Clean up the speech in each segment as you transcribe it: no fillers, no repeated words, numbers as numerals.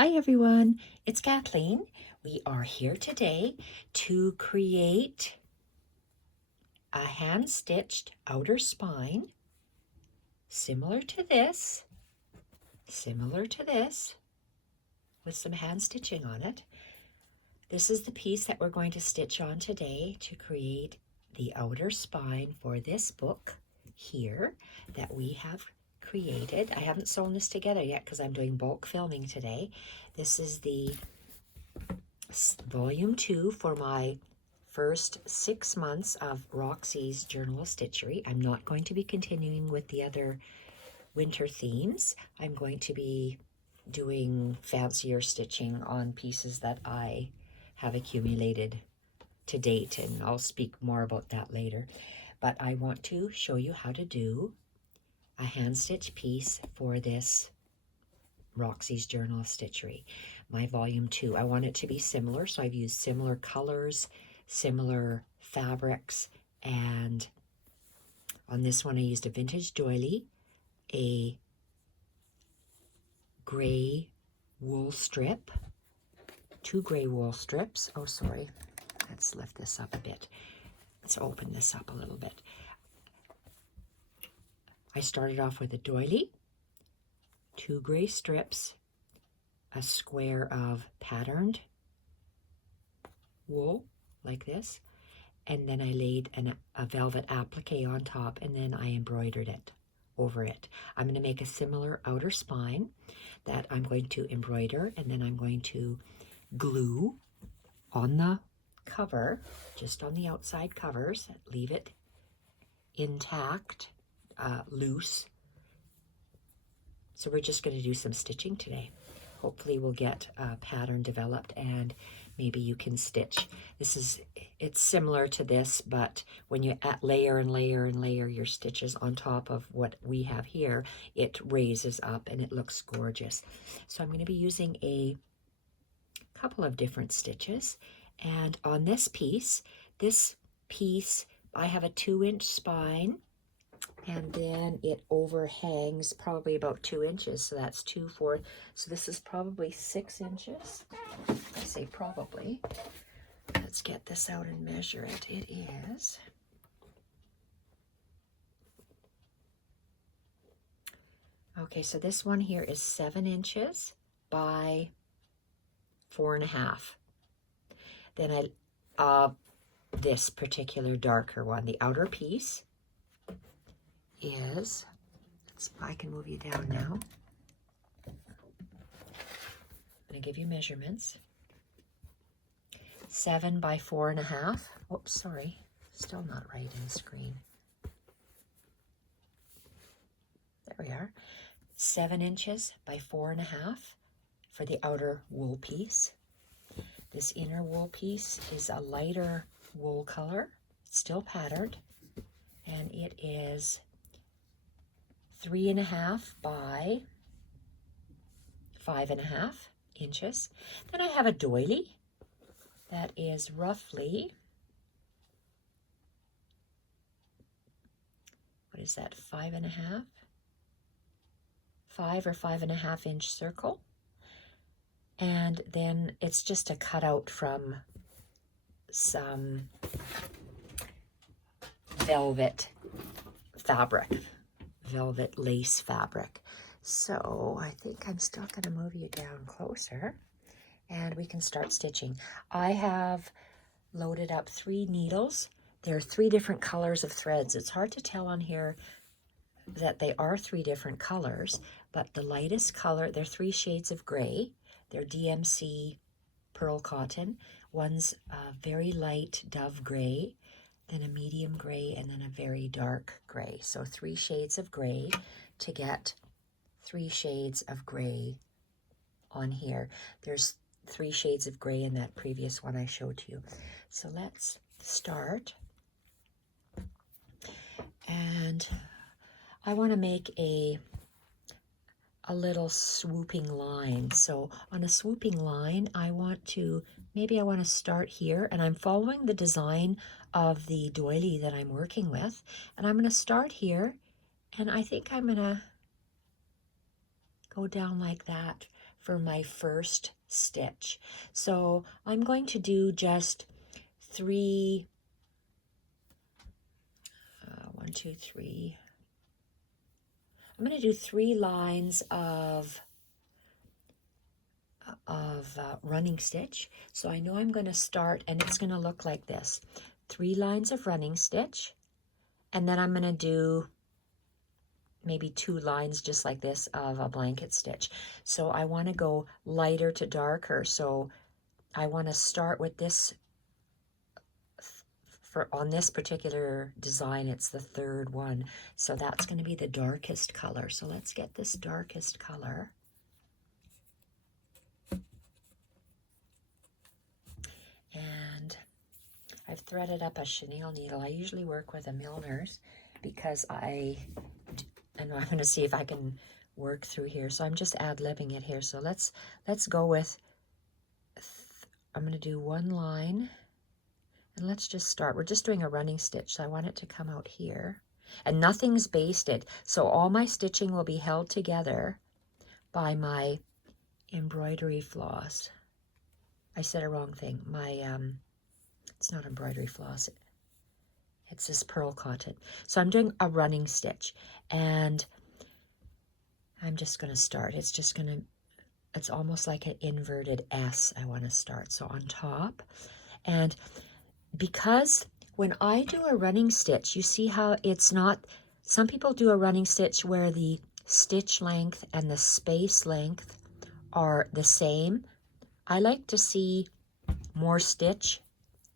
Hi everyone, it's Kathleen. We are here today to create a hand-stitched outer spine similar to this, with some hand stitching on it. This is the piece that we're going to stitch on today to create the outer spine for this book here that we have created. I haven't sewn this together yet because I'm doing bulk filming today. This is the Volume 2 for my first 6 months of Roxy's Journal of Stitchery. I'm not going to be continuing with the other winter themes. I'm going to be doing fancier stitching on pieces that I have accumulated to date, and I'll speak more about that later. But I want to show you how to do a hand stitch piece for this Roxy's Journal of Stitchery, my volume 2. I want it to be similar, so I've used similar colors, similar fabrics, and on this one I used a vintage doily, a gray wool strip, 2 gray wool strips. Oh, sorry. Let's lift this up a bit. Let's open this up a little bit. I started off with a doily, 2 gray strips, a square of patterned wool like this, and then I laid a velvet applique on top, and then I embroidered it over it. I'm going to make a similar outer spine that I'm going to embroider, and then I'm going to glue on the cover, just on the outside covers, leave it intact, loose. So we're just going to do some stitching today. Hopefully we'll get a pattern developed and maybe you can stitch. It's similar to this, but when you layer and layer and layer your stitches on top of what we have here, it raises up and it looks gorgeous. So I'm going to be using a couple of different stitches. And on this piece, I have a 2-inch spine, and then it overhangs probably about 2 inches, so that's 2, 4. So this is probably 6 inches. I say probably. Let's get this out and measure it. It is okay. So this one here is 7 inches by 4.5. Then this particular darker one, the outer piece is, I can move you down now. I'm going to give you measurements. 7 by 4.5. Whoops, sorry. Still not right in the screen. There we are. 7 inches by 4.5 for the outer wool piece. This inner wool piece is a lighter wool color. It's still patterned. And it is 3.5 by 5.5 inches. Then I have a doily that is roughly, what is that, 5.5? 5 or 5.5 inch circle. And then it's just a cutout from some velvet fabric, velvet lace fabric. So I think I'm still going to move you down closer and we can start stitching. I have loaded up 3 needles. There are 3 different colors of threads. It's hard to tell on here that they are 3 different colors, but the lightest color, they're 3 shades of gray. They're DMC pearl cotton. One's a very light dove gray, then a medium gray, and then a very dark gray. So 3 shades of gray to get 3 shades of gray on here. There's 3 shades of gray in that previous one I showed to you. So let's start. And I want to make a little swooping line. So on a swooping line, I want to start here, and I'm following the design of the doily that I'm working with, and I'm going to start here, and I think I'm going to go down like that for my first stitch. So I'm going to do just 3, 1, 2, 3. I'm going to do 3 lines of running stitch. So I know I'm going to start, and it's going to look like this. 3 lines of running stitch, and then I'm going to do maybe 2 lines just like this of a blanket stitch. So I want to go lighter to darker. So I want to start with this. On this particular design, it's the 3rd one. So that's going to be the darkest color. So let's get this darkest color. And I've threaded up a chenille needle. I usually work with a Milner's because I know I'm going to see if I can work through here. So I'm just ad-libbing it here. So let's go with, I'm going to do 1 line, and let's just start. We're just doing a running stitch, so I want it to come out here. And nothing's basted, so all my stitching will be held together by my embroidery floss. I said a wrong thing. It's not embroidery floss. It's this pearl cotton. So I'm doing a running stitch, and I'm just going to start. It's almost like an inverted S I want to start. So on top, and because when I do a running stitch, you see how it's not, some people do a running stitch where the stitch length and the space length are the same. I like to see more stitch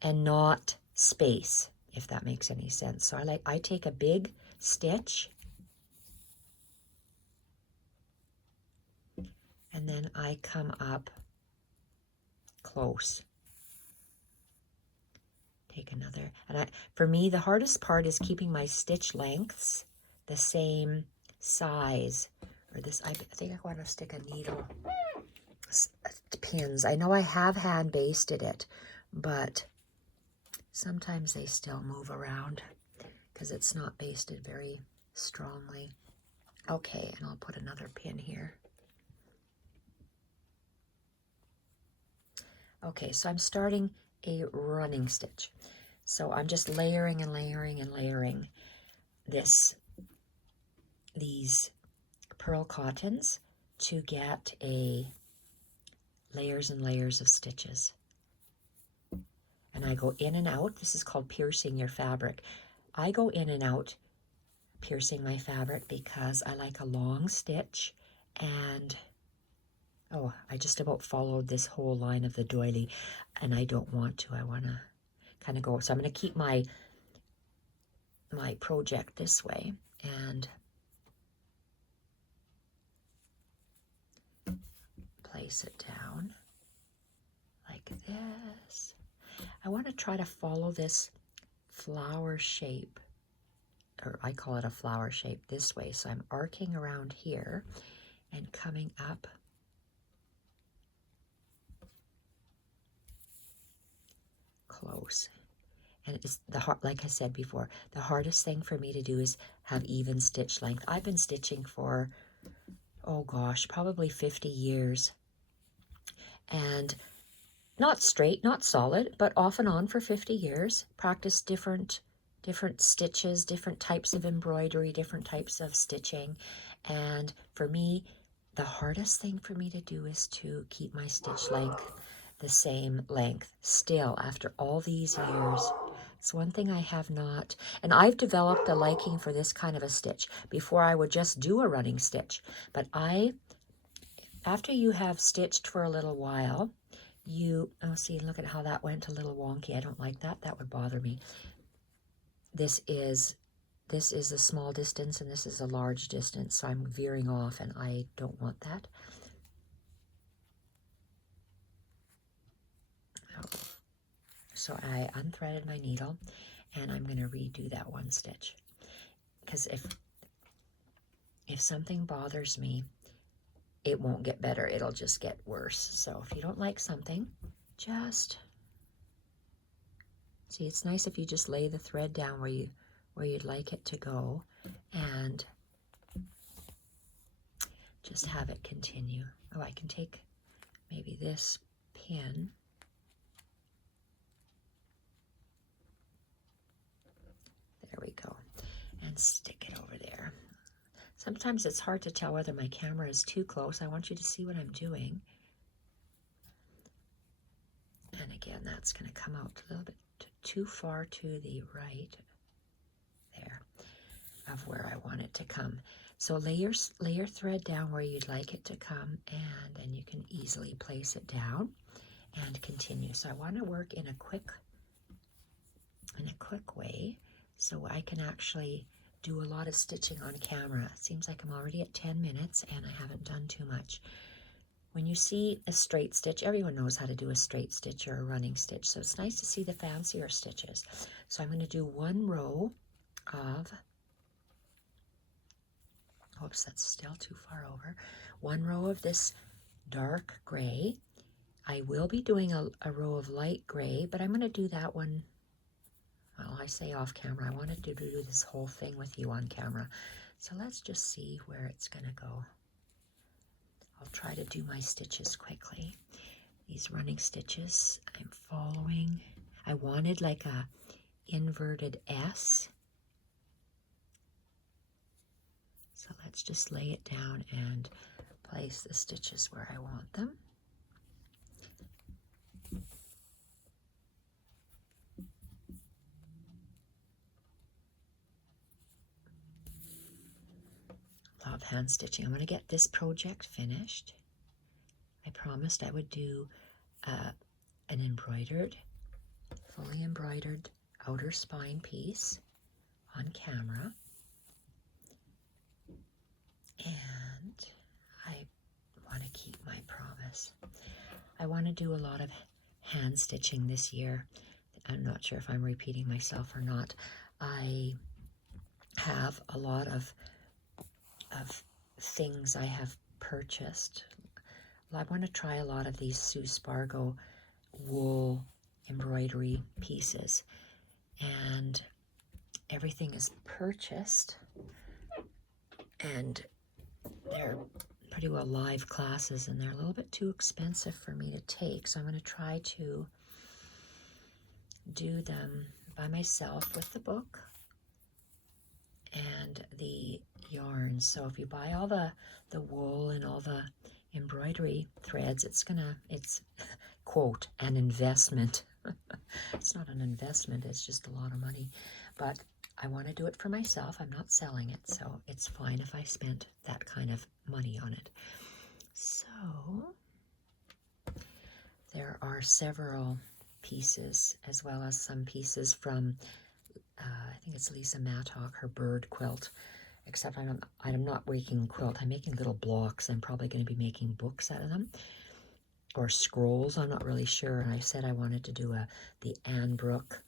and not space, if that makes any sense. So I take a big stitch, and then I come up close. Take another, and for me, the hardest part is keeping my stitch lengths the same size. Or this, I think I want to stick a needle, pins. I know I have hand basted it, but sometimes they still move around because it's not basted very strongly. Okay, and I'll put another pin here. Okay, so I'm starting a running stitch. So I'm just layering and layering and layering these pearl cottons to get layers and layers of stitches. And I go in and out. This is called piercing your fabric. I go in and out piercing my fabric because I like a long stitch, and oh, I just about followed this whole line of the doily, and I don't want to. I want to kind of go. So I'm going to keep my project this way and place it down like this. I want to try to follow this flower shape, or I call it a flower shape, this way. So I'm arcing around here and coming up close. And it's like I said before, the hardest thing for me to do is have even stitch length. I've been stitching for, oh gosh, probably 50 years. And not straight, not solid, but off and on for 50 years. Practiced different stitches, different types of embroidery, different types of stitching. And for me, the hardest thing for me to do is to keep my stitch length the same length still after all these years. It's one thing I have not, and I've developed a liking for this kind of a stitch. Before I would just do a running stitch, but after you have stitched for a little while, oh, see, look at how that went a little wonky. I don't like that. That would bother me. This is a small distance and this is a large distance, so I'm veering off and I don't want that. So I unthreaded my needle and I'm going to redo that one stitch, because if something bothers me, it won't get better, it'll just get worse. So if you don't like something, just see, it's nice if you just lay the thread down where you'd like it to go and just have it continue. Oh, I can take maybe this pin. There we go. And stick it over there. Sometimes it's hard to tell whether my camera is too close. I want you to see what I'm doing. And again, that's going to come out a little bit too far to the right there of where I want it to come. So lay your thread down where you'd like it to come, and then you can easily place it down and continue. So I want to work in a quick way so I can actually do a lot of stitching on camera. It seems like I'm already at 10 minutes and I haven't done too much. When you see a straight stitch, everyone knows how to do a straight stitch or a running stitch, so it's nice to see the fancier stitches. So I'm going to do one row of, oops, that's still too far over, one row of this dark gray. I will be doing a row of light gray, but I'm going to do that one, well, I say off camera. I wanted to do this whole thing with you on camera. So let's just see where it's going to go. I'll try to do my stitches quickly. These running stitches, I'm following. I wanted like a inverted S. So let's just lay it down and place the stitches where I want them. Love hand stitching. I'm going to get this project finished. I promised I would do an embroidered, fully embroidered outer spine piece on camera. And I want to keep my promise. I want to do a lot of hand stitching this year. I'm not sure if I'm repeating myself or not. I have a lot of things I have purchased. I want to try a lot of these Sue Spargo wool embroidery pieces, and everything is purchased, and they're pretty well live classes, and they're a little bit too expensive for me to take, so I'm going to try to do them by myself with the book and the yarns. So if you buy all the wool and all the embroidery threads, it's quote, an investment. It's not an investment, it's just a lot of money. But I want to do it for myself. I'm not selling it, so it's fine if I spent that kind of money on it. So there are several pieces, as well as some pieces from I think it's Lisa Mattock, her bird quilt, except I'm not making quilt. I'm making little blocks. I'm probably going to be making books out of them, or scrolls. I'm not really sure. And I said I wanted to do the Anne Brooke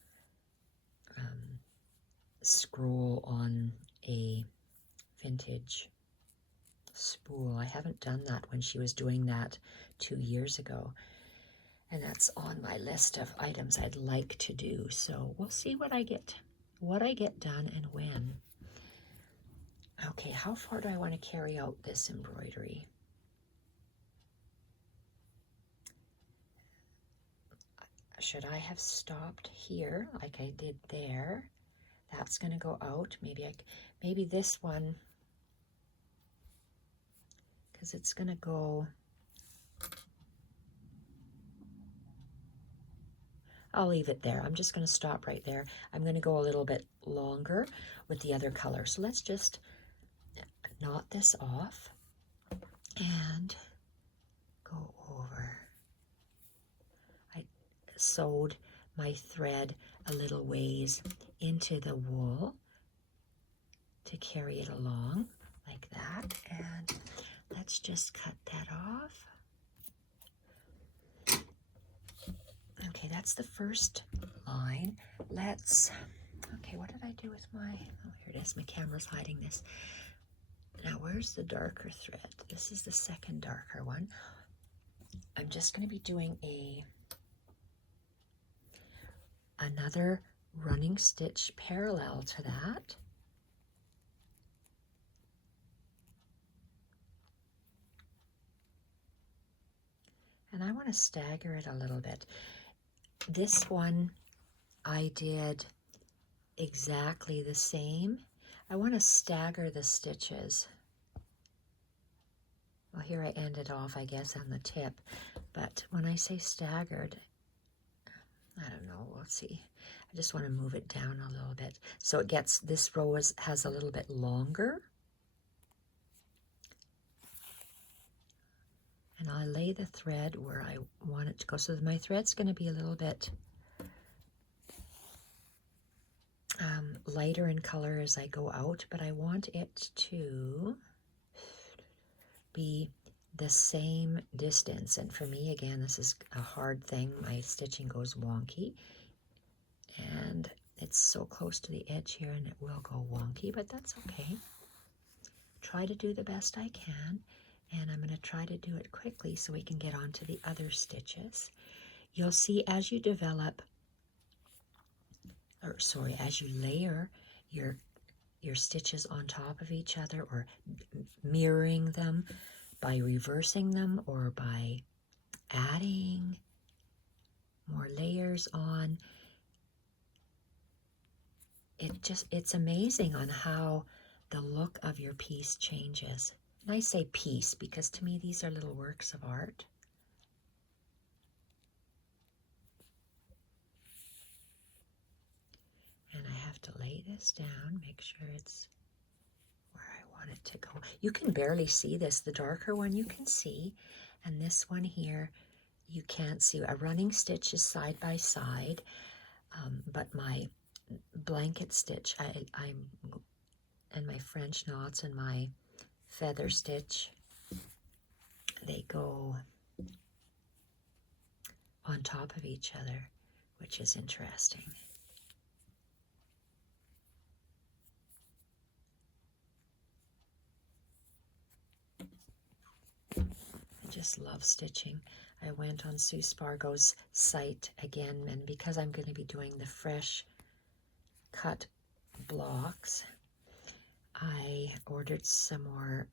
scroll on a vintage spool. I haven't done that when she was doing that 2 years ago. And that's on my list of items I'd like to do. So we'll see what I get done and when. Okay, how far do I want to carry out this embroidery? Should I have stopped here like I did there? That's going to go out. Maybe this one, because it's going to go. I'll leave it there. I'm just going to stop right there. I'm going to go a little bit longer with the other color. So let's just knot this off and go over. I sewed my thread a little ways into the wool to carry it along like that. And let's just cut that off. Okay, that's the first line. Okay, what did I do with my, oh, here it is, my camera's hiding this. Now, where's the darker thread? This is the second darker one. I'm just going to be doing another running stitch parallel to that. And I want to stagger it a little bit. This one I did exactly the same. I want to stagger the stitches. Well, here I ended off, I guess, on the tip. But when I say staggered, I don't know, we'll see. I just want to move it down a little bit. So it gets, this row has a little bit longer. And I lay the thread where I want it to go. So my thread's going to be a little bit lighter in color as I go out, but I want it to be the same distance. And for me, again, this is a hard thing. My stitching goes wonky, and it's so close to the edge here, and it will go wonky, but that's okay. Try to do the best I can, and I'm going to try to do it quickly so we can get on to the other stitches. You'll see as you develop, or sorry, as you layer your stitches on top of each other, or mirroring them by reversing them, or by adding more layers on, it's amazing on how the look of your piece changes. And I say piece because to me these are little works of art. And I have to lay this down, make sure it's where I want it to go. You can barely see this. The darker one you can see, and this one here you can't see. A running stitch is side by side, but my blanket stitch, and my French knots and my feather stitch, they go on top of each other, which is interesting. I just love stitching. I went on Sue Spargo's site again, and because I'm going to be doing the fresh cut blocks, I ordered some more,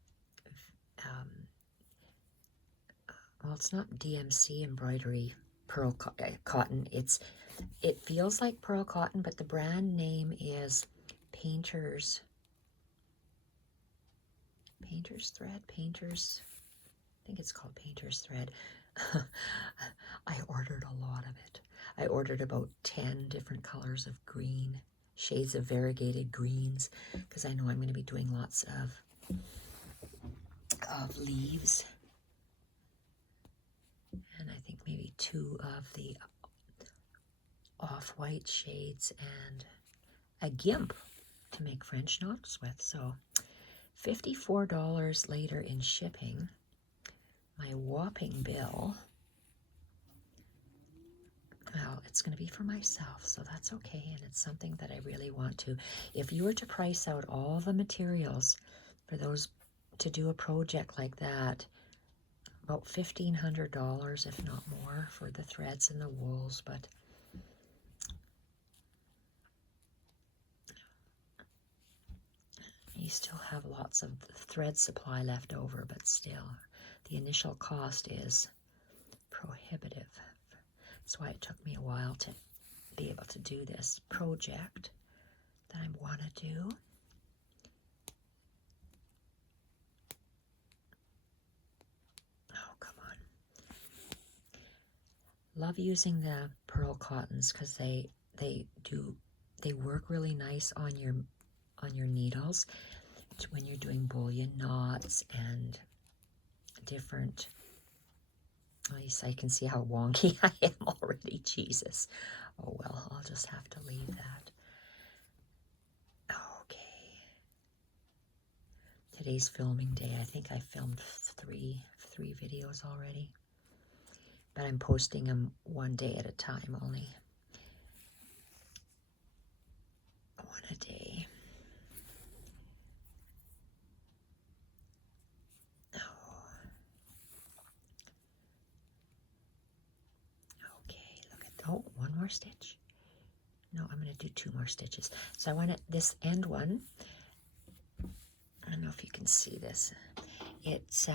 well, it's not DMC embroidery pearl cotton. It feels like pearl cotton, but the brand name is Painter's Thread, I think it's called Painter's Thread. I ordered a lot of it. I ordered about 10 different colors of green, shades of variegated greens, because I know I'm going to be doing lots of leaves. And I think maybe 2 of the off-white shades and a gimp to make French knots with. So $54 later in shipping. My whopping bill, well, it's going to be for myself, so that's okay, and it's something that I really want to. If you were to price out all the materials for those to do a project like that, about $1,500, if not more, for the threads and the wools, but you still have lots of thread supply left over, but still, the initial cost is prohibitive. That's why it took me a while to be able to do this project that I want to do. Oh, come on. Love using the pearl cottons because they work really nice on your needles when you're doing bullion knots and different. At least I can see how wonky I am already. Jesus. Oh well, I'll just have to leave that. Okay. Today's filming day. I think I filmed three videos already. But I'm posting them one day at a time only. One a day. Oh, one more stitch. No, I'm going to do 2 more stitches. So I want this end one. I don't know if you can see this. It's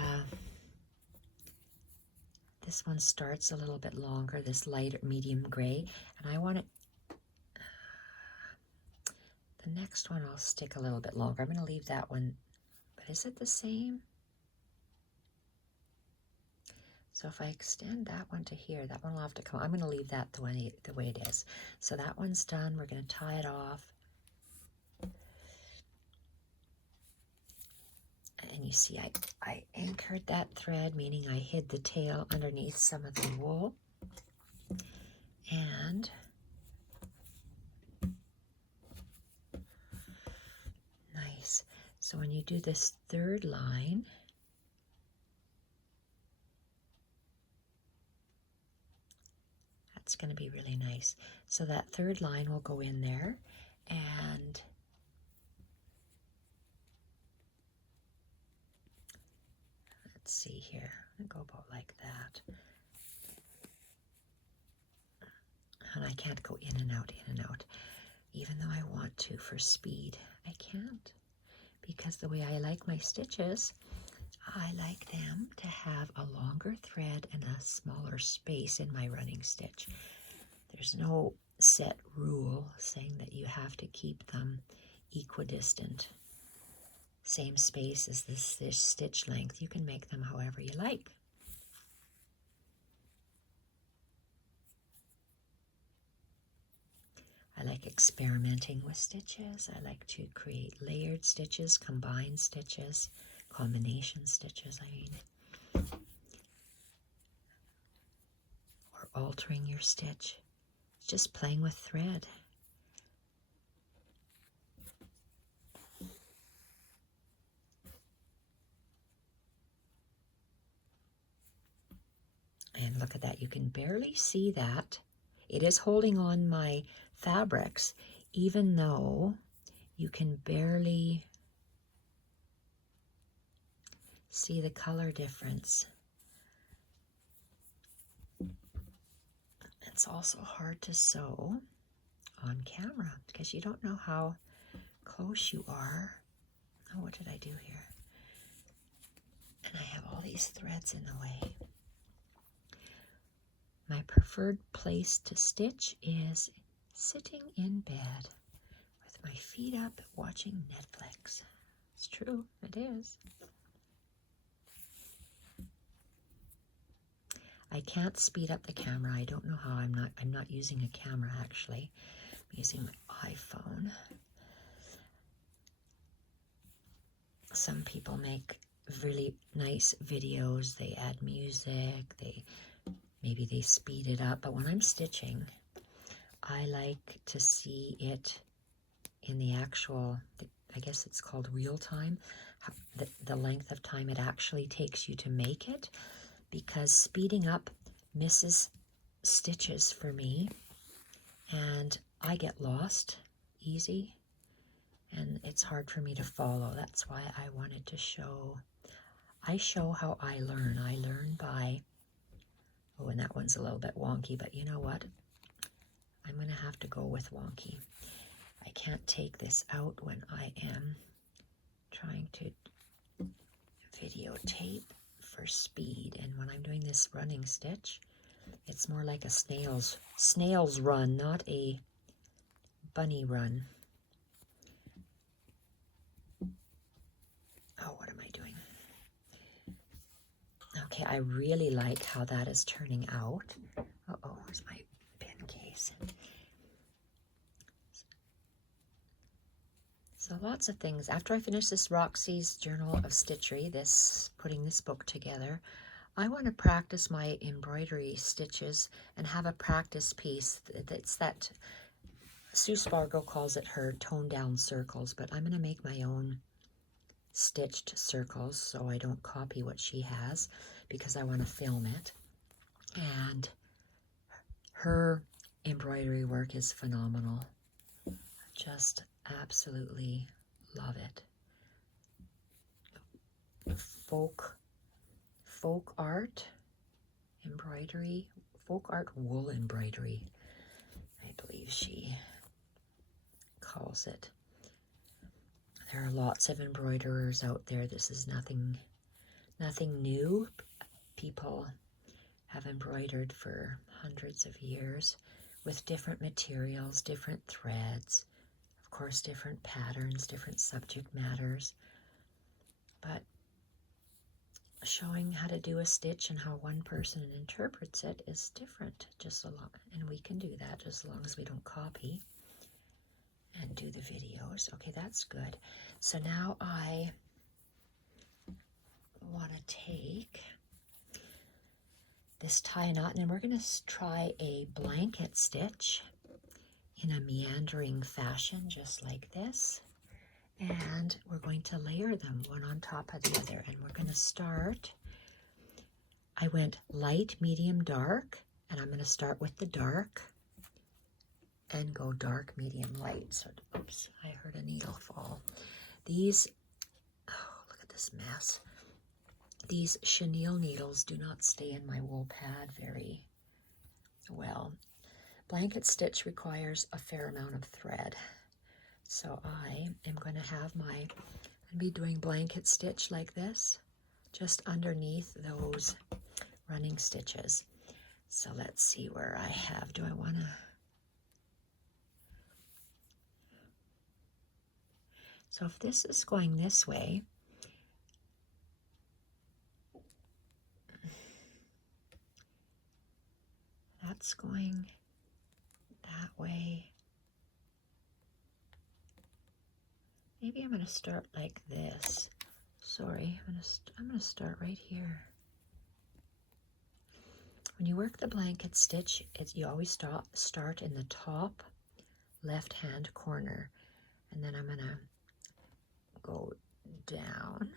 This one starts a little bit longer, this lighter medium gray, and I want it, the next one I'll stick a little bit longer. I'm going to leave that one, but is it the same? So if I extend that one to here, that one will have to come. I'm going to leave that the way it is. So that one's done. We're going to tie it off. And you see I anchored that thread, meaning I hid the tail underneath some of the wool. And nice. So when you do this third line, that's going to be really nice. So that third line will go in there, and let's see here. I'll go about like that. And I can't go in and out, even though I want to for speed. I can't, because the way I like my stitches, I like them to have a longer thread and a smaller space in my running stitch. There's no set rule saying that you have to keep them equidistant, same space as this stitch length. You can make them however you like. I like experimenting with stitches. I like to create layered stitches, combined stitches, combination stitches, I mean. Or altering your stitch. It's just playing with thread. And look at that, you can barely see that. It is holding on my fabrics, even though you can barely see the color difference. It's also hard to sew on camera because you don't know how close you are. Oh, what did I do here? And I have all these threads in the way. My preferred place to stitch is sitting in bed with my feet up watching Netflix. It's true, it is. I can't speed up the camera. I don't know how. I'm not using a camera actually. I'm using my iPhone. Some people make really nice videos. They add music. Maybe they speed it up, but when I'm stitching, I like to see it in the actual, I guess it's called real time, the length of time it actually takes you to make it, because speeding up misses stitches for me, and I get lost easy, and it's hard for me to follow. That's why I wanted to show how I learn. I learn by, oh, and that one's a little bit wonky, but you know what? I'm going to have to go with wonky. I can't take this out when I am trying to videotape for speed. And when I'm doing this running stitch, it's more like a snail's run, not a bunny run. Oh, what am I doing? Okay, I really like how that is turning out. Uh-oh, where's my pen case? So lots of things. After I finish this Roxy's Journal of Stitchery, putting this book together, I want to practice my embroidery stitches and have a practice piece. It's that, Sue Spargo calls it her toned down circles, but I'm going to make my own stitched circles so I don't copy what she has, because I want to film it. And her embroidery work is phenomenal. Just absolutely love it. Folk art embroidery, folk art wool embroidery, I believe she calls it. There are lots of embroiderers out there. This is nothing new. People have embroidered for hundreds of years with different materials, different threads, of course different patterns, different subject matters, but showing how to do a stitch and how one person interprets it is different, just a lot, and we can do that just as long as we don't copy and do the videos. Okay, that's good. So now I want to take this tie knot, and we're going to try a blanket stitch in a meandering fashion, just like this. And we're going to layer them one on top of the other. And we're going to start, I went light, medium, dark, and I'm going to start with the dark and go dark, medium, light. So, oops, I heard a needle fall. These, oh, look at this mess. These chenille needles do not stay in my wool pad very well. Blanket stitch requires a fair amount of thread. So I am going to have be doing blanket stitch like this, just underneath those running stitches. So let's see where I have, do I want to, so if this is going this way, that's going that way. Maybe I'm going to start like this. Sorry, I'm going to start right here. When you work the blanket stitch, you always start in the top left-hand corner, and then I'm going to go down.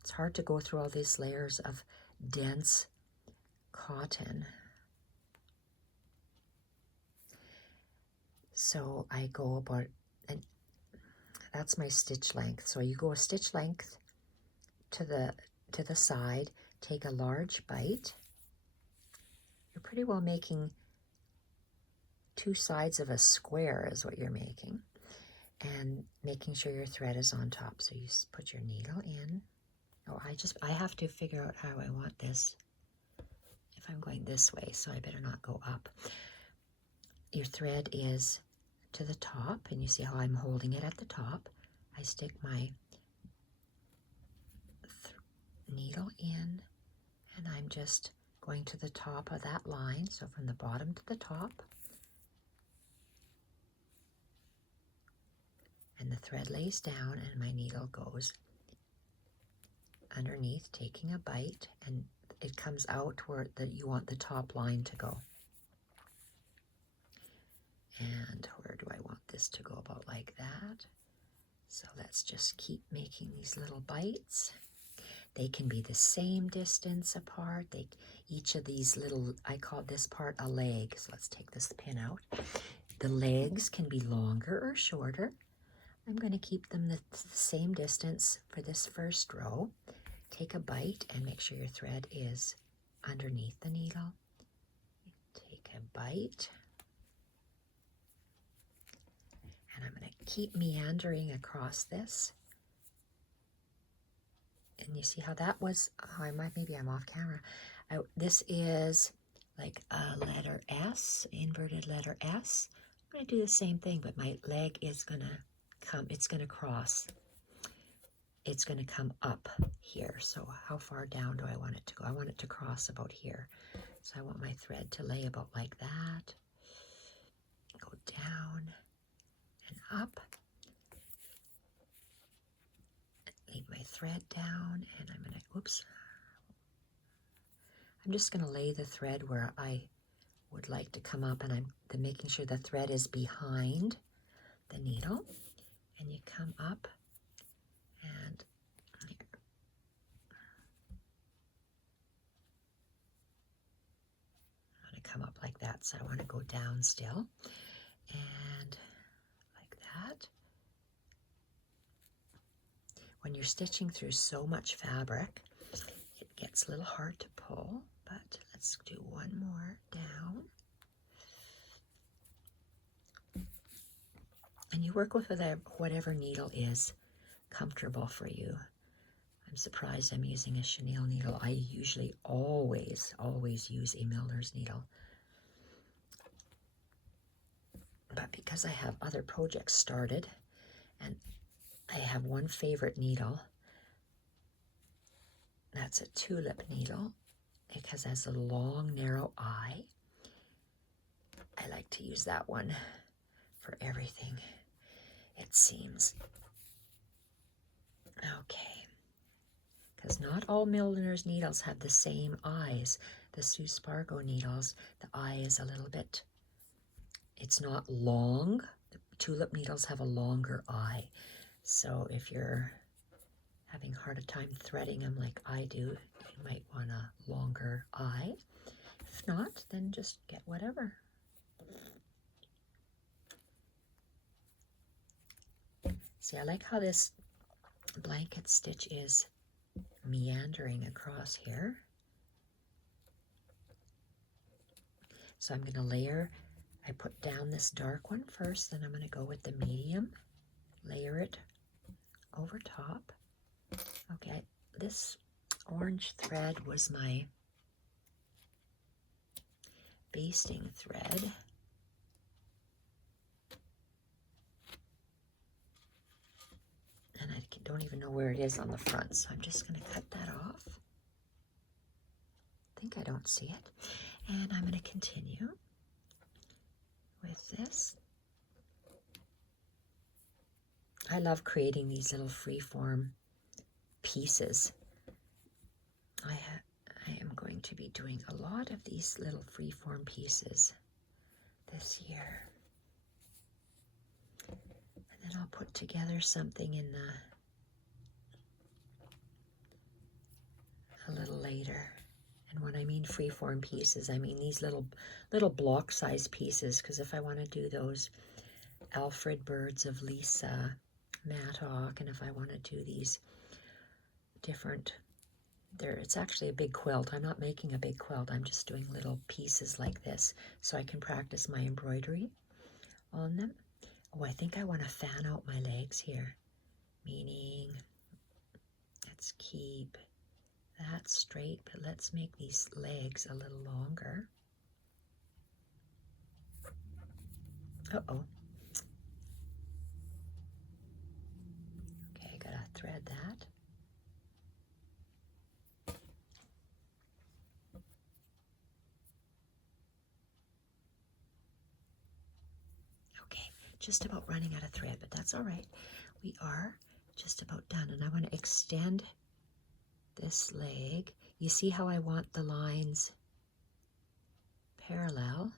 It's hard to go through all these layers of dense cotton. So I go about, and that's my stitch length. So you go a stitch length to the side, take a large bite. You're pretty well making two sides of a square is what you're making, and making sure your thread is on top. So you put your needle in. Oh, I have to figure out how I want this if I'm going this way, so I better not go up. Your thread is to the top, and you see how I'm holding it at the top. I stick my needle in, and I'm just going to the top of that line, so from the bottom to the top, and the thread lays down and my needle goes underneath, taking a bite, and it comes out where you want the top line to go. And where do I want this to go? About like that. So let's just keep making these little bites. They can be the same distance apart. Each of these little, I call this part a leg. So let's take this pin out. The legs can be longer or shorter. I'm going to keep them the same distance for this first row. Take a bite and make sure your thread is underneath the needle. Take a bite. And I'm going to keep meandering across this. And you see how that was, maybe I'm off camera. This is like a letter S, inverted letter S. I'm going to do the same thing, but my leg is going to come, it's going to cross. It's going to come up here. So how far down do I want it to go? I want it to cross about here. So I want my thread to lay about like that. Go down and up. Leave my thread down, and I'm going to, oops. I'm just going to lay the thread where I would like to come up, and I'm making sure the thread is behind the needle. And you come up, and here. I want to come up like that, so I want to go down still, and like that. When you're stitching through so much fabric, it gets a little hard to pull, but let's do one more down. And you work with whatever needle is comfortable for you. I'm surprised I'm using a chenille needle. I usually always use a milliner's needle. But because I have other projects started, and I have one favorite needle, that's a tulip needle, because it has a long, narrow eye. I like to use that one for everything, it seems. Okay, because not all milliner's needles have the same eyes. The Sue Spargo needles, the eye is a little bit, it's not long. The tulip needles have a longer eye. So if you're having a harder time threading them like I do, you might want a longer eye. If not, then just get whatever. See, I like how this blanket stitch is meandering across here. So I'm going to layer, I put down this dark one first, then I'm going to go with the medium, layer it over top. Okay, this orange thread was my basting thread. And I don't even know where it is on the front, so I'm just going to cut that off. I think I don't see it. And I'm going to continue with this. I love creating these little freeform pieces. I am going to be doing a lot of these little freeform pieces this year. And then I'll put together something in a little later. And when I mean freeform pieces, I mean these little block-sized pieces, because if I want to do those Alfred birds of Lisa Mattock, and if I want to do these different, it's actually a big quilt. I'm not making a big quilt. I'm just doing little pieces like this so I can practice my embroidery on them. Oh, I think I want to fan out my legs here, meaning let's keep that straight, but let's make these legs a little longer. Uh-oh. Okay, gotta thread that. Okay, just about running out of thread, but that's all right. We are just about done, and I want to extend this leg. You see how I want the lines parallel,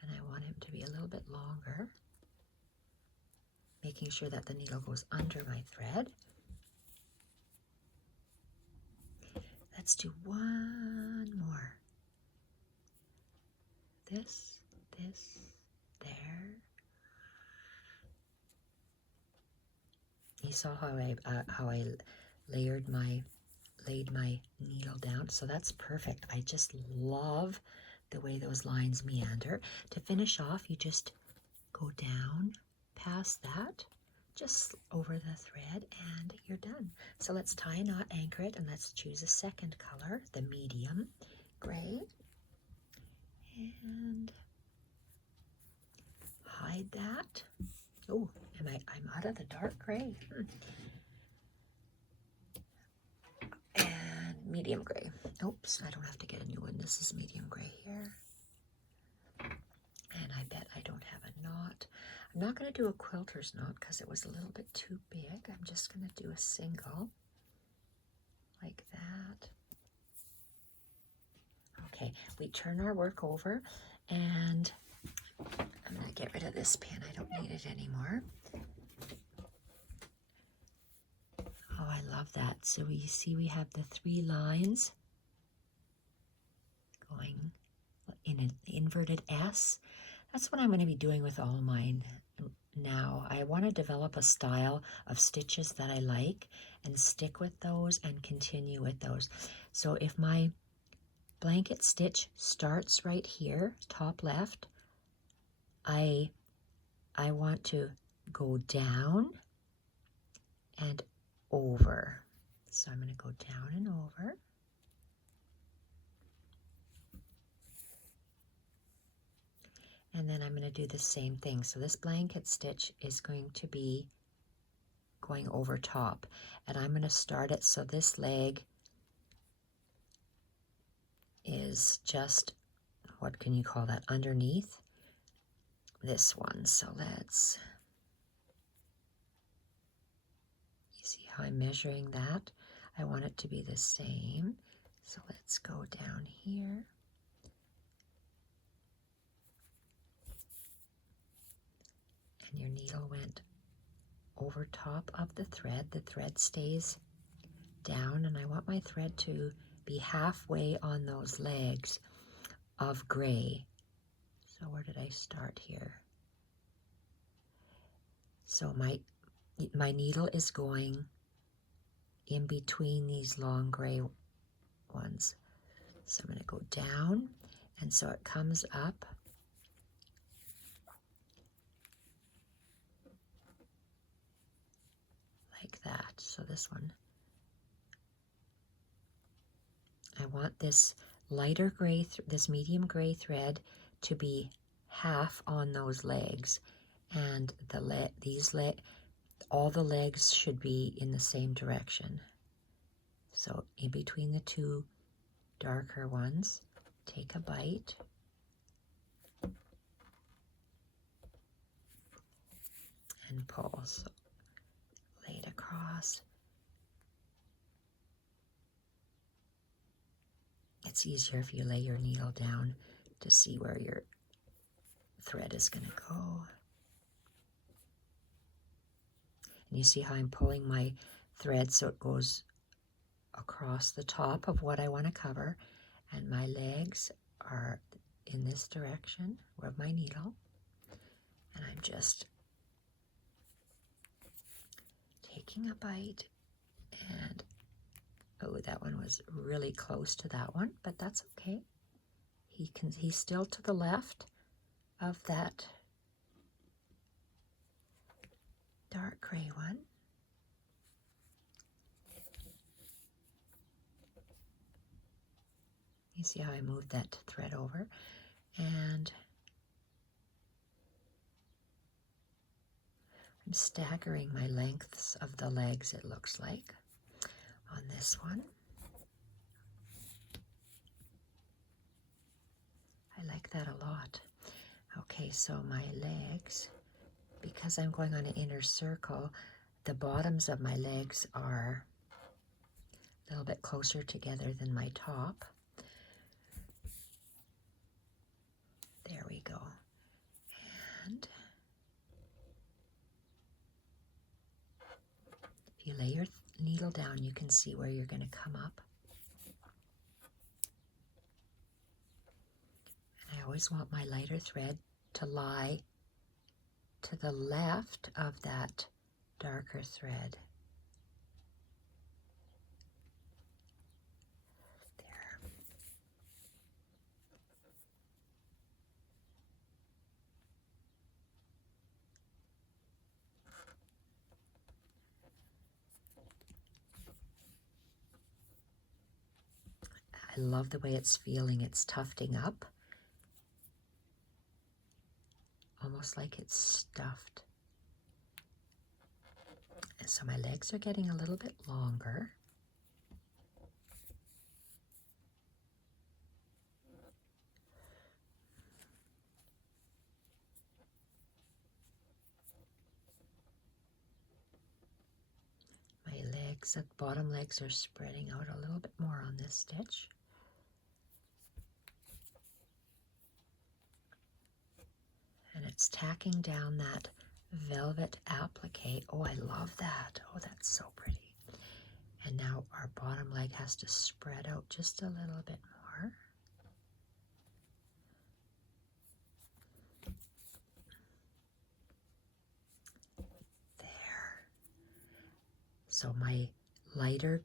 and I want him to be a little bit longer, making sure that the needle goes under my thread. Let's do one more. This, there. You saw how I laid my needle down, so that's perfect. I just love the way those lines meander. To finish off, you just go down past that, just over the thread, and you're done. So let's tie a knot, anchor it, and let's choose a second color, the medium gray, and hide that. Oh, I'm out of the dark gray. And medium gray. Oops, I don't have to get a new one. This is medium gray here. And I bet I don't have a knot. I'm not going to do a quilter's knot because it was a little bit too big. I'm just going to do a single like that. Okay, we turn our work over, and I'm going to get rid of this pin. I don't need it anymore. Oh, I love that. So you see we have the 3 lines going in an inverted S. That's what I'm going to be doing with all mine now. I want to develop a style of stitches that I like and stick with those and continue with those. So if my blanket stitch starts right here, top left, I want to go down and over. So I'm going to go down and over. And then I'm going to do the same thing. So this blanket stitch is going to be going over top. And I'm going to start it so this leg is just, what can you call that, underneath this one. So let's, you see how I'm measuring that? I want it to be the same. So let's go down here. And your needle went over top of the thread. The thread stays down, and I want my thread to be halfway on those legs of gray. So where did I start here? So my needle is going in between these long gray ones. So I'm going to go down, and so it comes up. Like that. So this one, I want this lighter gray, this medium gray thread to be half on those legs, and all the legs should be in the same direction. So in between the two darker ones, take a bite and pull. So lay it across. It's easier if you lay your needle down to see where your thread is going to go. And you see how I'm pulling my thread so it goes across the top of what I want to cover, and my legs are in this direction of my needle, and I'm just taking a bite, and oh, that one was really close to that one, but that's okay. He's still to the left of that dark gray one. You see how I moved that thread over, and I'm staggering my lengths of the legs, it looks like, on this one. I like that a lot. Okay, so my legs, because I'm going on an inner circle, the bottoms of my legs are a little bit closer together than my top. There we go. And if you lay your needle down, you can see where you're going to come up. And I always want my lighter thread to lie to the left of that darker thread. There. I love the way it's feeling. It's tufting up, almost like it's stuffed. And so my legs are getting a little bit longer. My legs, the bottom legs are spreading out a little bit more on this stitch. And it's tacking down that velvet applique. Oh, I love that. Oh, that's so pretty. And now our bottom leg has to spread out just a little bit more. There. So my lighter,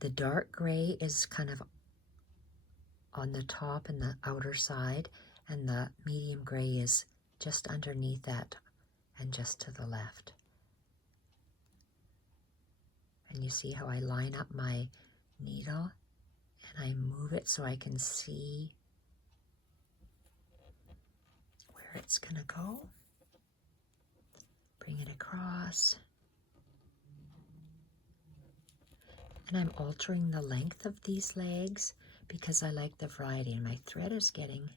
the dark gray is kind of on the top and the outer side, and the medium gray is just underneath that and just to the left. And you see how I line up my needle and I move it so I can see where it's going to go. Bring it across. And I'm altering the length of these legs because I like the variety, and my thread is getting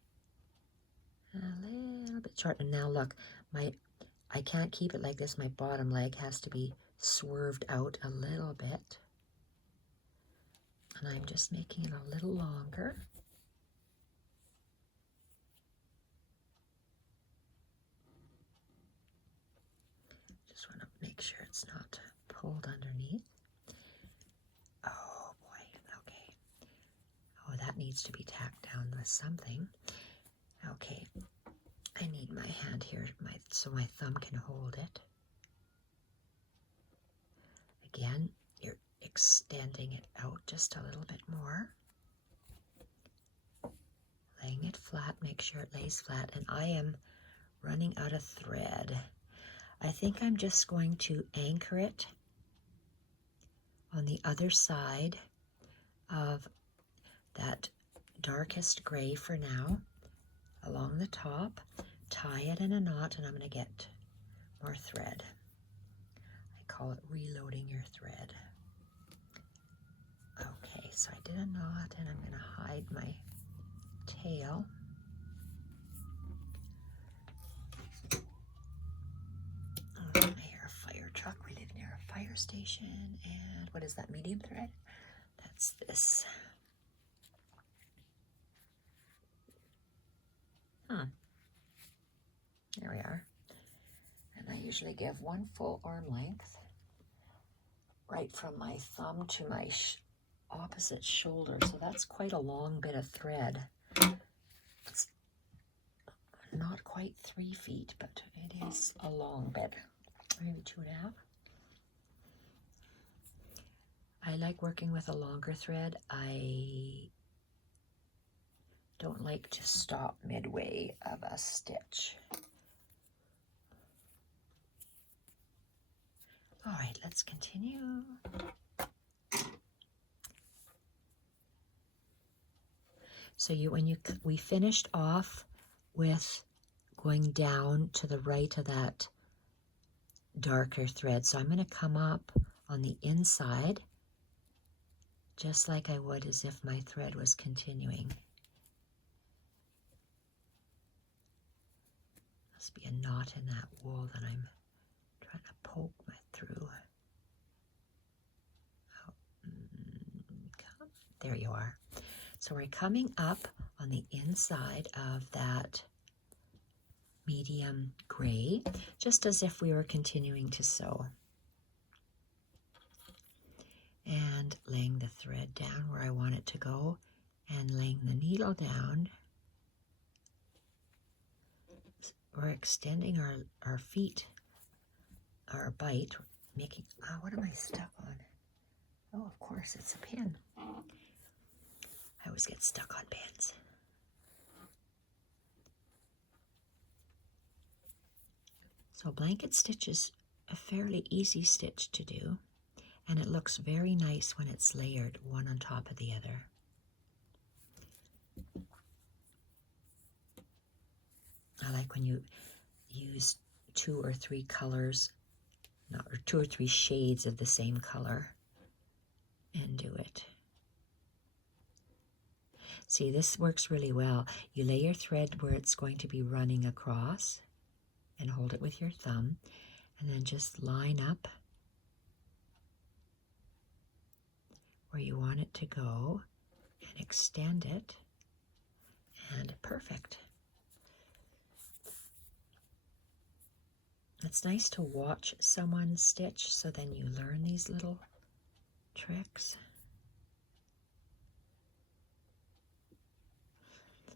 a little bit short. And now look, I can't keep it like this. My bottom leg has to be swerved out a little bit. And I'm just making it a little longer. Just want to make sure it's not pulled underneath. Oh boy, okay. Oh, that needs to be tacked down with something. Okay, I need my hand here so my thumb can hold it. Again, you're extending it out just a little bit more. Laying it flat, make sure it lays flat, and I am running out of thread. I think I'm just going to anchor it on the other side of that darkest gray for now, along the top, tie it in a knot, and I'm going to get more thread. I call it reloading your thread. Okay, so I did a knot, and I'm going to hide my tail. I hear a fire truck. We live near a fire station. And what is that, medium thread? That's this. There we are. And I usually give one full arm length right from my thumb to my opposite shoulder. So that's quite a long bit of thread. It's not quite 3 feet, but it is a long bit. Maybe 2.5. I like working with a longer thread. I don't like to stop midway of a stitch. All right, let's continue. So we finished off with going down to the right of that darker thread. So I'm going to come up on the inside, just like I would as if my thread was continuing. Must be a knot in that wool that I'm trying to poke through. Oh, there you are. So we're coming up on the inside of that medium gray, just as if we were continuing to sew. And laying the thread down where I want it to go, and laying the needle down. We're extending our feet, our bite, making, what am I stuck on? Oh, of course, it's a pin. I always get stuck on pins. So blanket stitch is a fairly easy stitch to do, and it looks very nice when it's layered one on top of the other. I like when you use 2 or 3 colors, or 2 or 3 shades of the same color, and do it. See, this works really well. You lay your thread where it's going to be running across, and hold it with your thumb, and then just line up where you want it to go, and extend it, and perfect. It's nice to watch someone stitch, so then you learn these little tricks.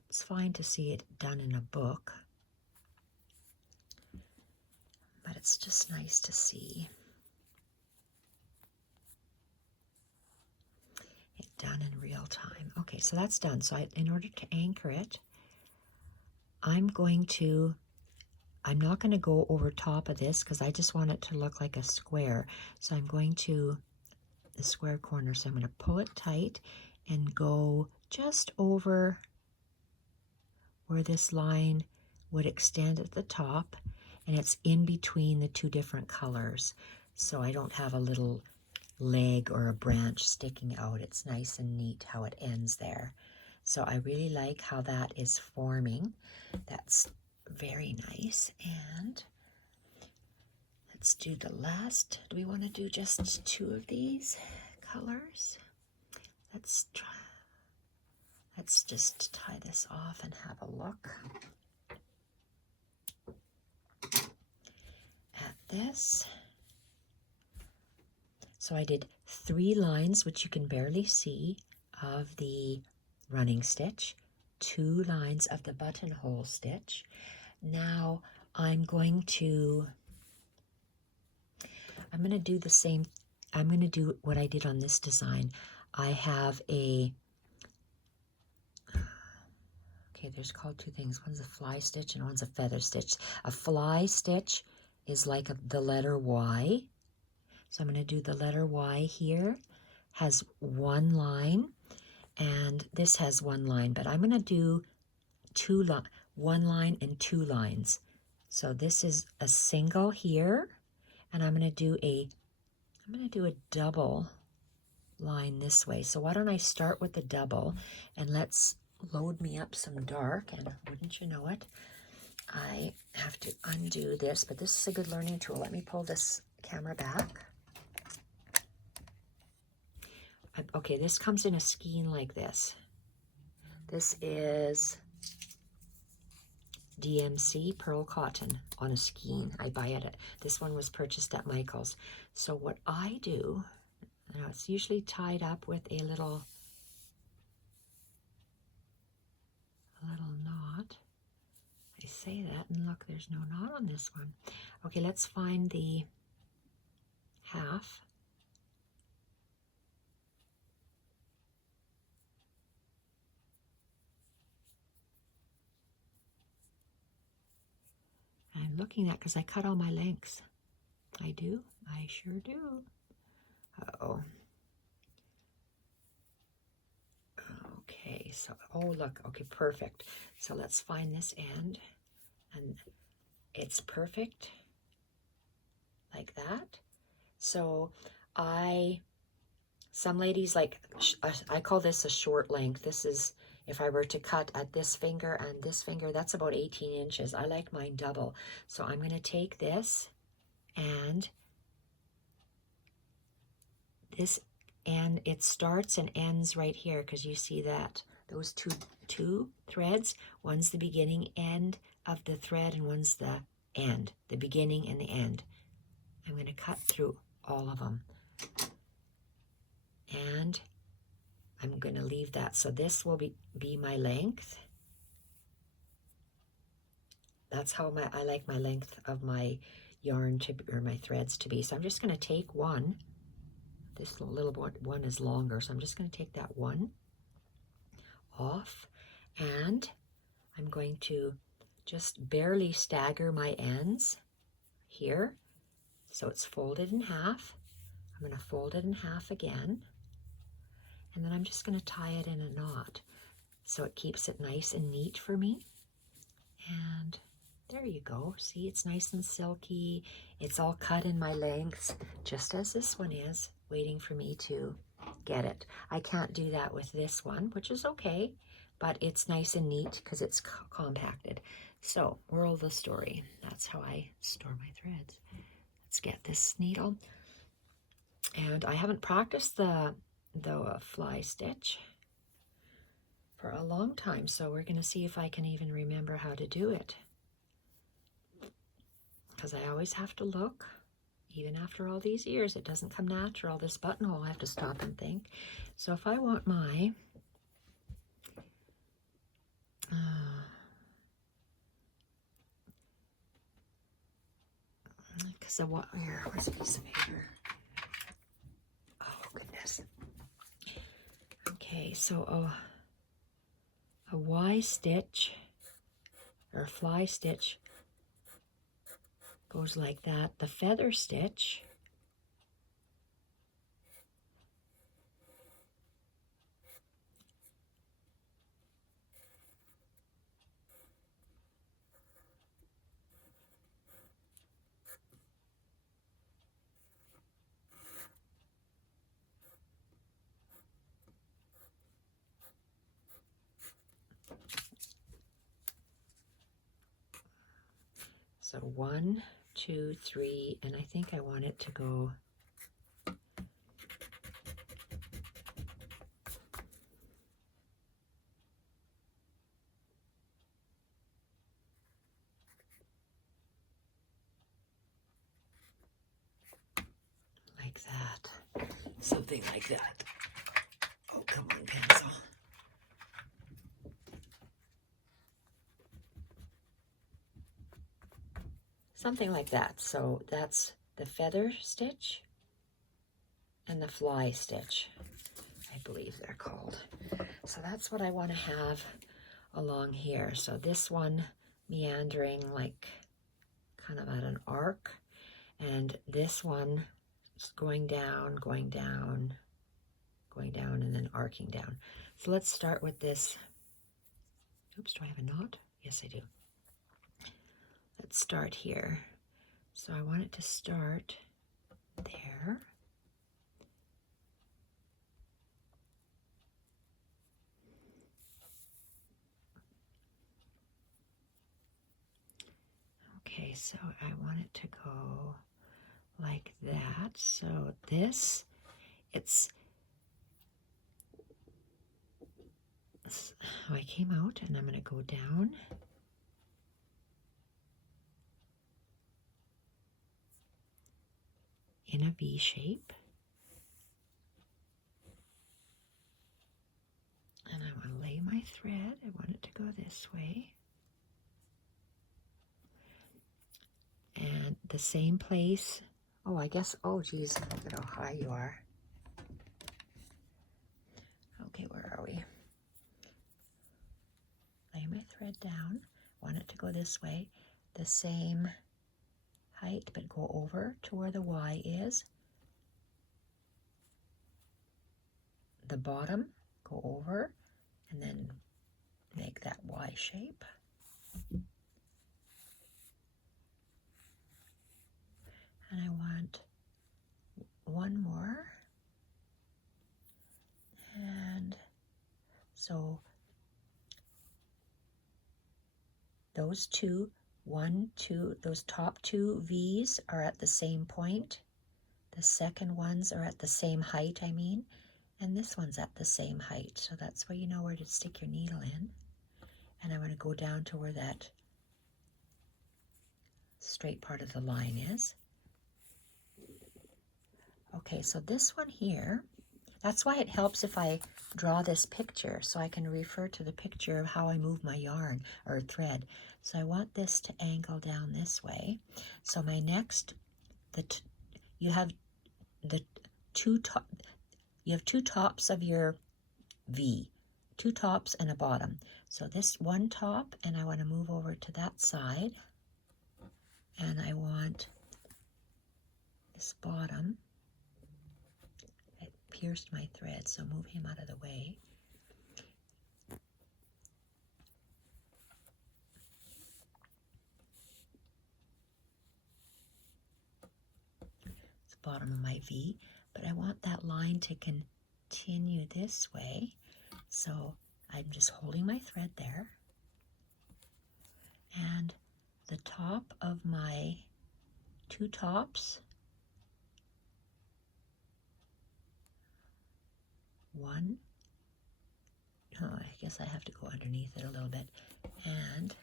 It's fine to see it done in a book, but it's just nice to see it done in real time. Okay, so that's done. So in order to anchor it, I'm not going to go over top of this because I just want it to look like a square. So I'm going to the square corner. So I'm going to pull it tight and go just over where this line would extend at the top, and it's in between the two different colors. So I don't have a little leg or a branch sticking out. It's nice and neat how it ends there. So I really like how that is forming. That's very nice. And let's do the last. Do we want to do just 2 of these colors? Let's try. Let's just tie this off and have a look at this. So I did 3 lines, which you can barely see, of the running stitch, 2 lines of the buttonhole stitch. Now I'm going to do the same. I'm going to do what I did on this design. I have a, okay, there's called 2 things. One's a fly stitch and one's a feather stitch. A fly stitch is like the letter Y. So I'm going to do the letter Y here. Has 1 line, and this has 1 line, but I'm going to do 1 line and 2 lines. So this is a single here, and I'm going to do a double line this way. So why don't I start with the double, and let's load me up some dark, and wouldn't you know it, I have to undo this, but this is a good learning tool. Let me pull this camera back. Okay, this comes in a skein like this. This is DMC Pearl Cotton on a skein. I buy it. This one was purchased at Michael's. So what I do, now it's usually tied up with a little knot. I say that, and look, there's no knot on this one. Okay, let's find the half. I'm looking at, because I cut all my lengths. I do. I sure do. Uh-oh. Okay, so, oh, look. Okay, perfect. So let's find this end. And it's perfect like that. So some ladies like, I call this a short length. This is, if I were to cut at this finger and this finger, that's about 18 inches. I like mine double. So I'm going to take this, and it starts and ends right here, because you see that those two threads, one's the beginning end of the thread and one's the end, the beginning and the end. I'm going to cut through all of them, and I'm going to leave that. So this will be my length. That's how I like my length of my yarn to, or my threads to be. So I'm just going to take one. This little one is longer, so I'm just going to take that one off, and I'm going to just barely stagger my ends here. So it's folded in half. I'm going to fold it in half again, and then I'm just going to tie it in a knot so it keeps it nice and neat for me. And there you go. See, it's nice and silky. It's all cut in my lengths, just as this one is, waiting for me to get it. I can't do that with this one, which is okay, but it's nice and neat because it's compacted. So, moral of the story, that's how I store my threads. Let's get this needle. And I haven't practiced the fly stitch for a long time, so we're going to see if I can even remember how to do it. Because I always have to look, even after all these years, it doesn't come natural. This buttonhole, I have to stop and think. So if I want my, because I want, where's a piece of paper? Oh, goodness. Okay, so a Y stitch, or a fly stitch, goes like that. The feather stitch So 1, 2, 3, and I think I want it to go like that. Something like that. Oh, come on, pencil. Something like that. So that's the feather stitch and the fly stitch, I believe they're called. So that's what I want to have along here. So this one meandering like kind of at an arc, and this one is going down, going down, going down, and then arcing down. So let's start with this. Oops, do I have a knot? Yes, I do. Let's start here. So I want it to start there. Okay, so I want it to go like that. So this, I came out and I'm going to go down. In a V shape. And I want to lay my thread. I want it to go this way. And the same place. Oh, I guess, oh geez, look at how high you are. Okay, where are we? Lay my thread down. Want it to go this way. The same height, but go over to where the Y is. The bottom, go over, and then make that Y shape. And I want one more. And so those two, 1, 2, those top 2 V's are at the same point. The second ones are at the same height, I mean, and this one's at the same height. So that's where you know where to stick your needle in. And I'm going to go down to where that straight part of the line is. Okay, so this one here, that's why it helps if I draw this picture so I can refer to the picture of how I move my yarn or thread. So I want this to angle down this way. So my next, you have two tops of your V, 2 tops and a bottom. So this one top, and I want to move over to that side, and I want this bottom. It pierced my thread, so move him out of the way. It's the bottom of my V, but I want that line to continue this way. So I'm just holding my thread there. And the top of my 2 tops, 1, oh, I guess I have to go underneath it a little bit, and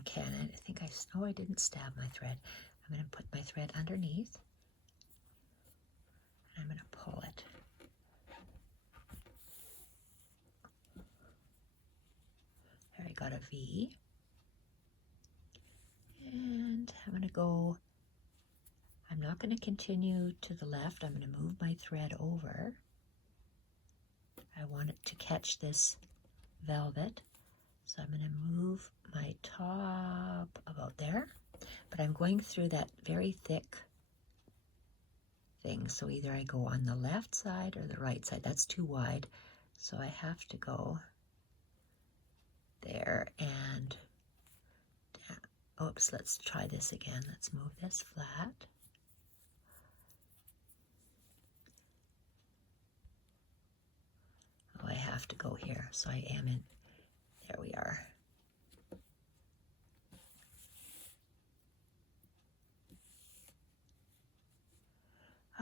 okay, and I think I didn't stab my thread. I'm going to put my thread underneath, and I'm going to pull it. There, I got a V, and I'm going to go, I'm not going to continue to the left, I'm going to move my thread over. I want it to catch this velvet, so I'm going to move my top about there, but I'm going through that very thick thing, so either I go on the left side or the right side. That's too wide, so I have to go there and down. Oops, let's try this again. Let's move this flat. Oh, I have to go here, so I am in, there we are.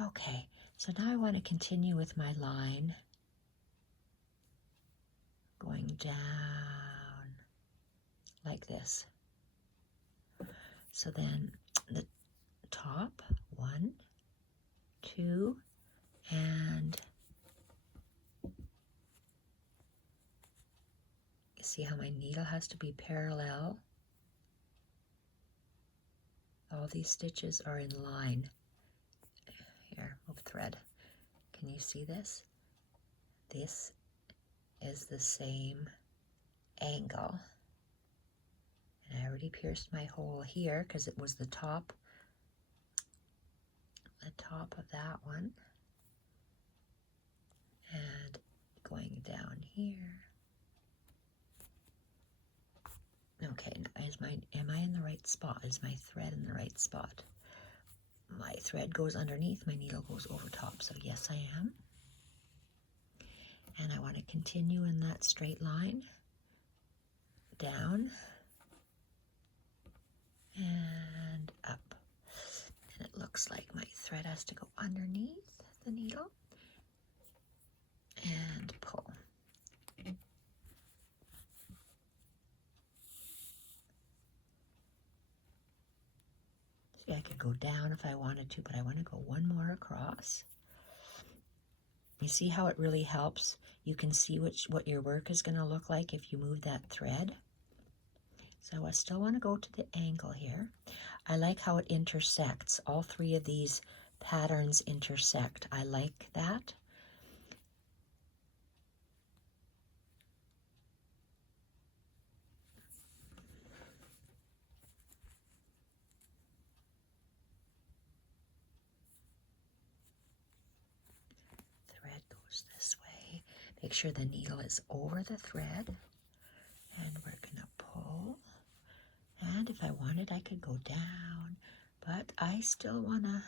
Okay, so now I want to continue with my line going down like this. So then the top, 1, 2, and see how my needle has to be parallel. All these stitches are in line. Here, move thread. Can you see this? This is the same angle. And I already pierced my hole here because it was the top of that one. And going down here. Okay, am I in the right spot? Is my thread in the right spot? My thread goes underneath, my needle goes over top, so yes I am. And I want to continue in that straight line, down, and up. And it looks like my thread has to go underneath the needle, and pull. See, I could go down if I wanted to, but I want to go one more across. You see how it really helps? You can see what your work is going to look like if you move that thread. So I still want to go to the angle here. I like how it intersects. All 3 of these patterns intersect. I like that. Thread goes this way. Make sure the needle is over the thread. And we're going to pull. And if I wanted, I could go down. But I still want to...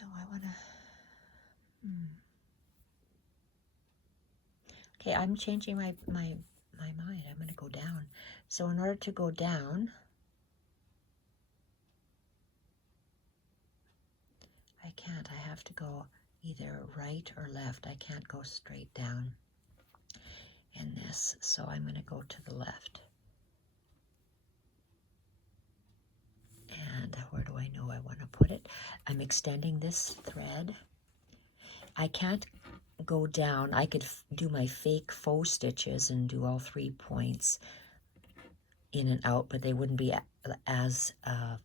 No, I want to... Okay, I'm changing my mind. I'm going to go down. So in order to go down, I can't. I have to go either right or left. I can't go straight down in this. So I'm going to go to the left. And where do I know I want to put it? I'm extending this thread. I can't go down. I could do my fake faux stitches and do all 3 points in and out, but they wouldn't be as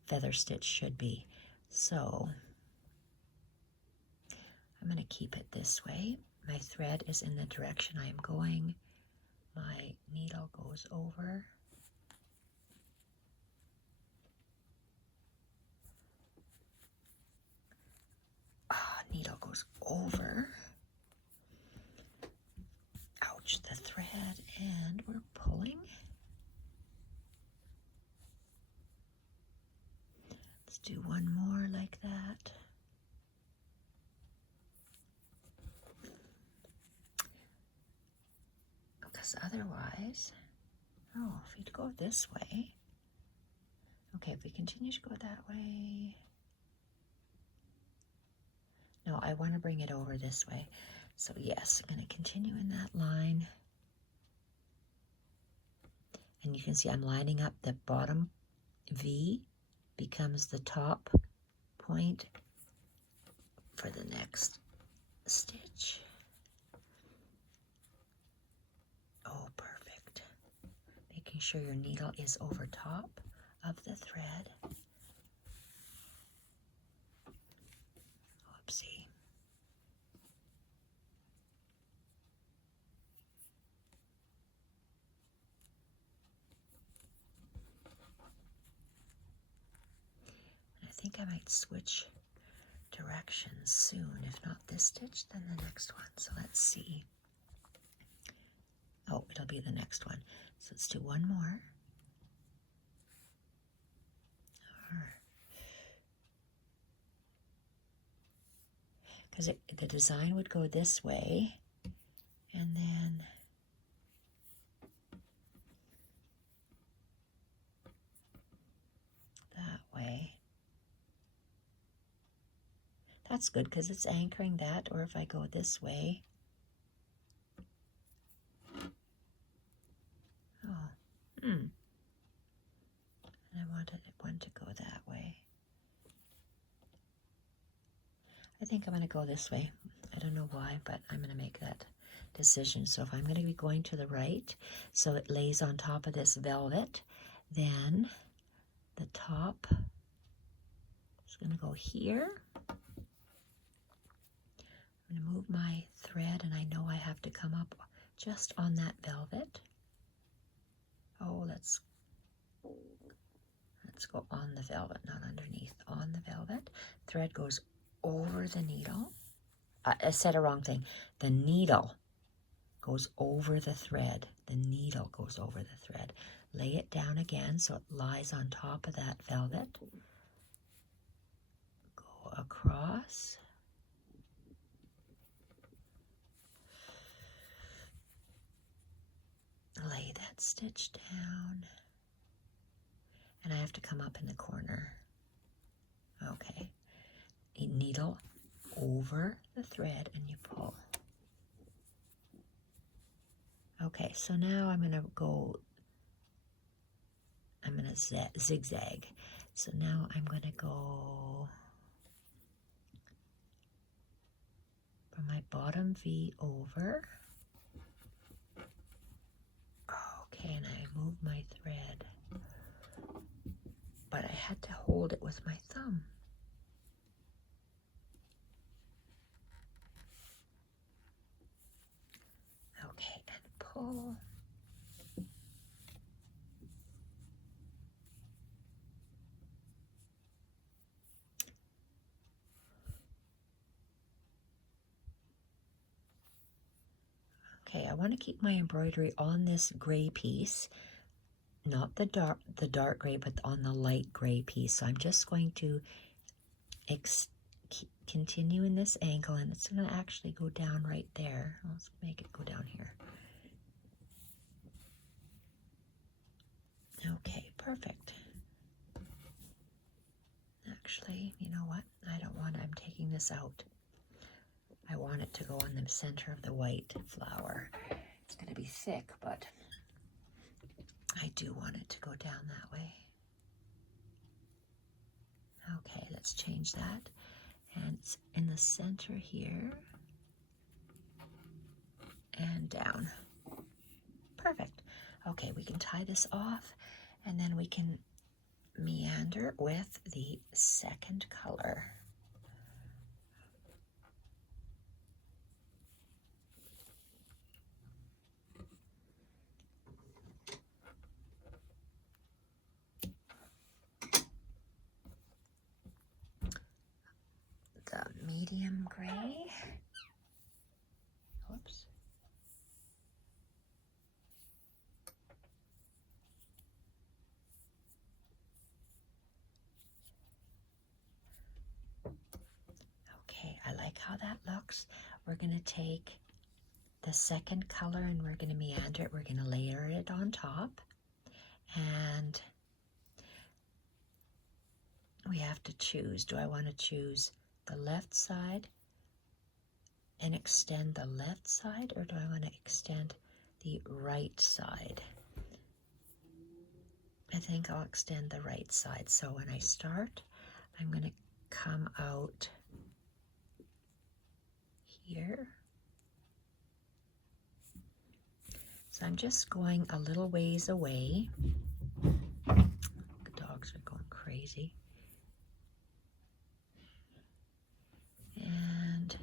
feather stitch should be. So I'm going to keep it this way. My thread is in the direction I am going. My needle goes over. Needle goes over. Ouch, the thread, and we're pulling. Let's do one more like that. Because otherwise, if you'd go this way. Okay, if we continue to go that way. No, I want to bring it over this way. So yes, I'm going to continue in that line. And you can see I'm lining up the bottom V becomes the top point for the next stitch. Oh, perfect. Making sure your needle is over top of the thread. Oopsie. I think I might switch directions soon. If not this stitch, then the next one. So let's see. Oh, it'll be the next one. So let's do one more. because the design would go this way, and then that way. That's good because it's anchoring that, or if I go this way. Oh, and I wanted one to go that way. I think I'm going to go this way. I don't know why, but I'm going to make that decision. So if I'm going to be going to the right, so it lays on top of this velvet, then the top is going to go here. I'm going to move my thread, and I know I have to come up just on that velvet. Oh, let's go on the velvet, not underneath, on the velvet. Thread goes over the needle. I said a wrong thing. The needle goes over the thread. The needle goes over the thread. Lay it down again so it lies on top of that velvet. Go across. Lay that stitch down. And I have to come up in the corner. Okay. A needle over the thread and you pull. Okay, so now I'm going to zigzag. So now I'm going to go from my bottom V over. Okay, and I move my thread. But I had to hold it with my thumb. Okay, and pull. Okay, I want to keep my embroidery on this gray piece, not the dark gray, but on the light gray piece. So I'm just going to continue in this angle, and it's going to actually go down right there. Let's make it go down here. Okay, perfect. Actually, you know what? I'm taking this out. I want it to go in the center of the white flower. It's going to be thick, but I do want it to go down that way. Okay, let's change that. And it's in the center here. And down. Perfect. Okay, we can tie this off, and then we can meander with the second color. The medium gray. Whoops. Okay, I like how that looks. We're going to take the second color and we're going to meander it. We're going to layer it on top. And we have to choose. Do I want to choose the left side and extend the left side, or do I want to extend the right side? I think I'll extend the right side. So when I start, I'm going to come out here. So I'm just going a little ways away. The dogs are going crazy. And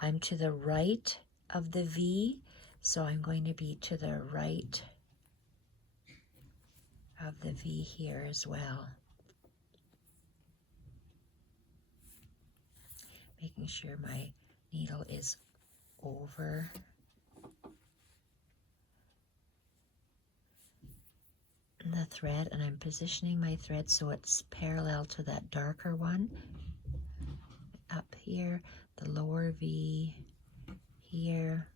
I'm to the right of the V, so I'm going to be to the right of the V here as well. Making sure my needle is over the thread, and I'm positioning my thread so it's parallel to that darker one. up here, the lower V here.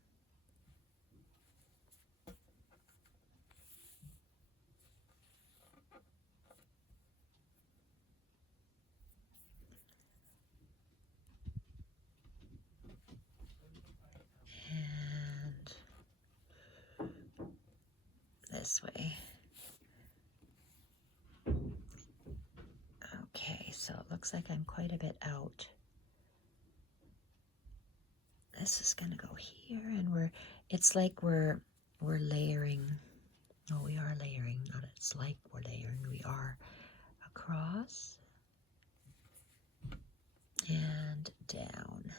And this way. Okay, so it looks like I'm quite a bit out. This is gonna go here, and it's like we're layering. No, we are layering, not it's like we're layering, we are across and down.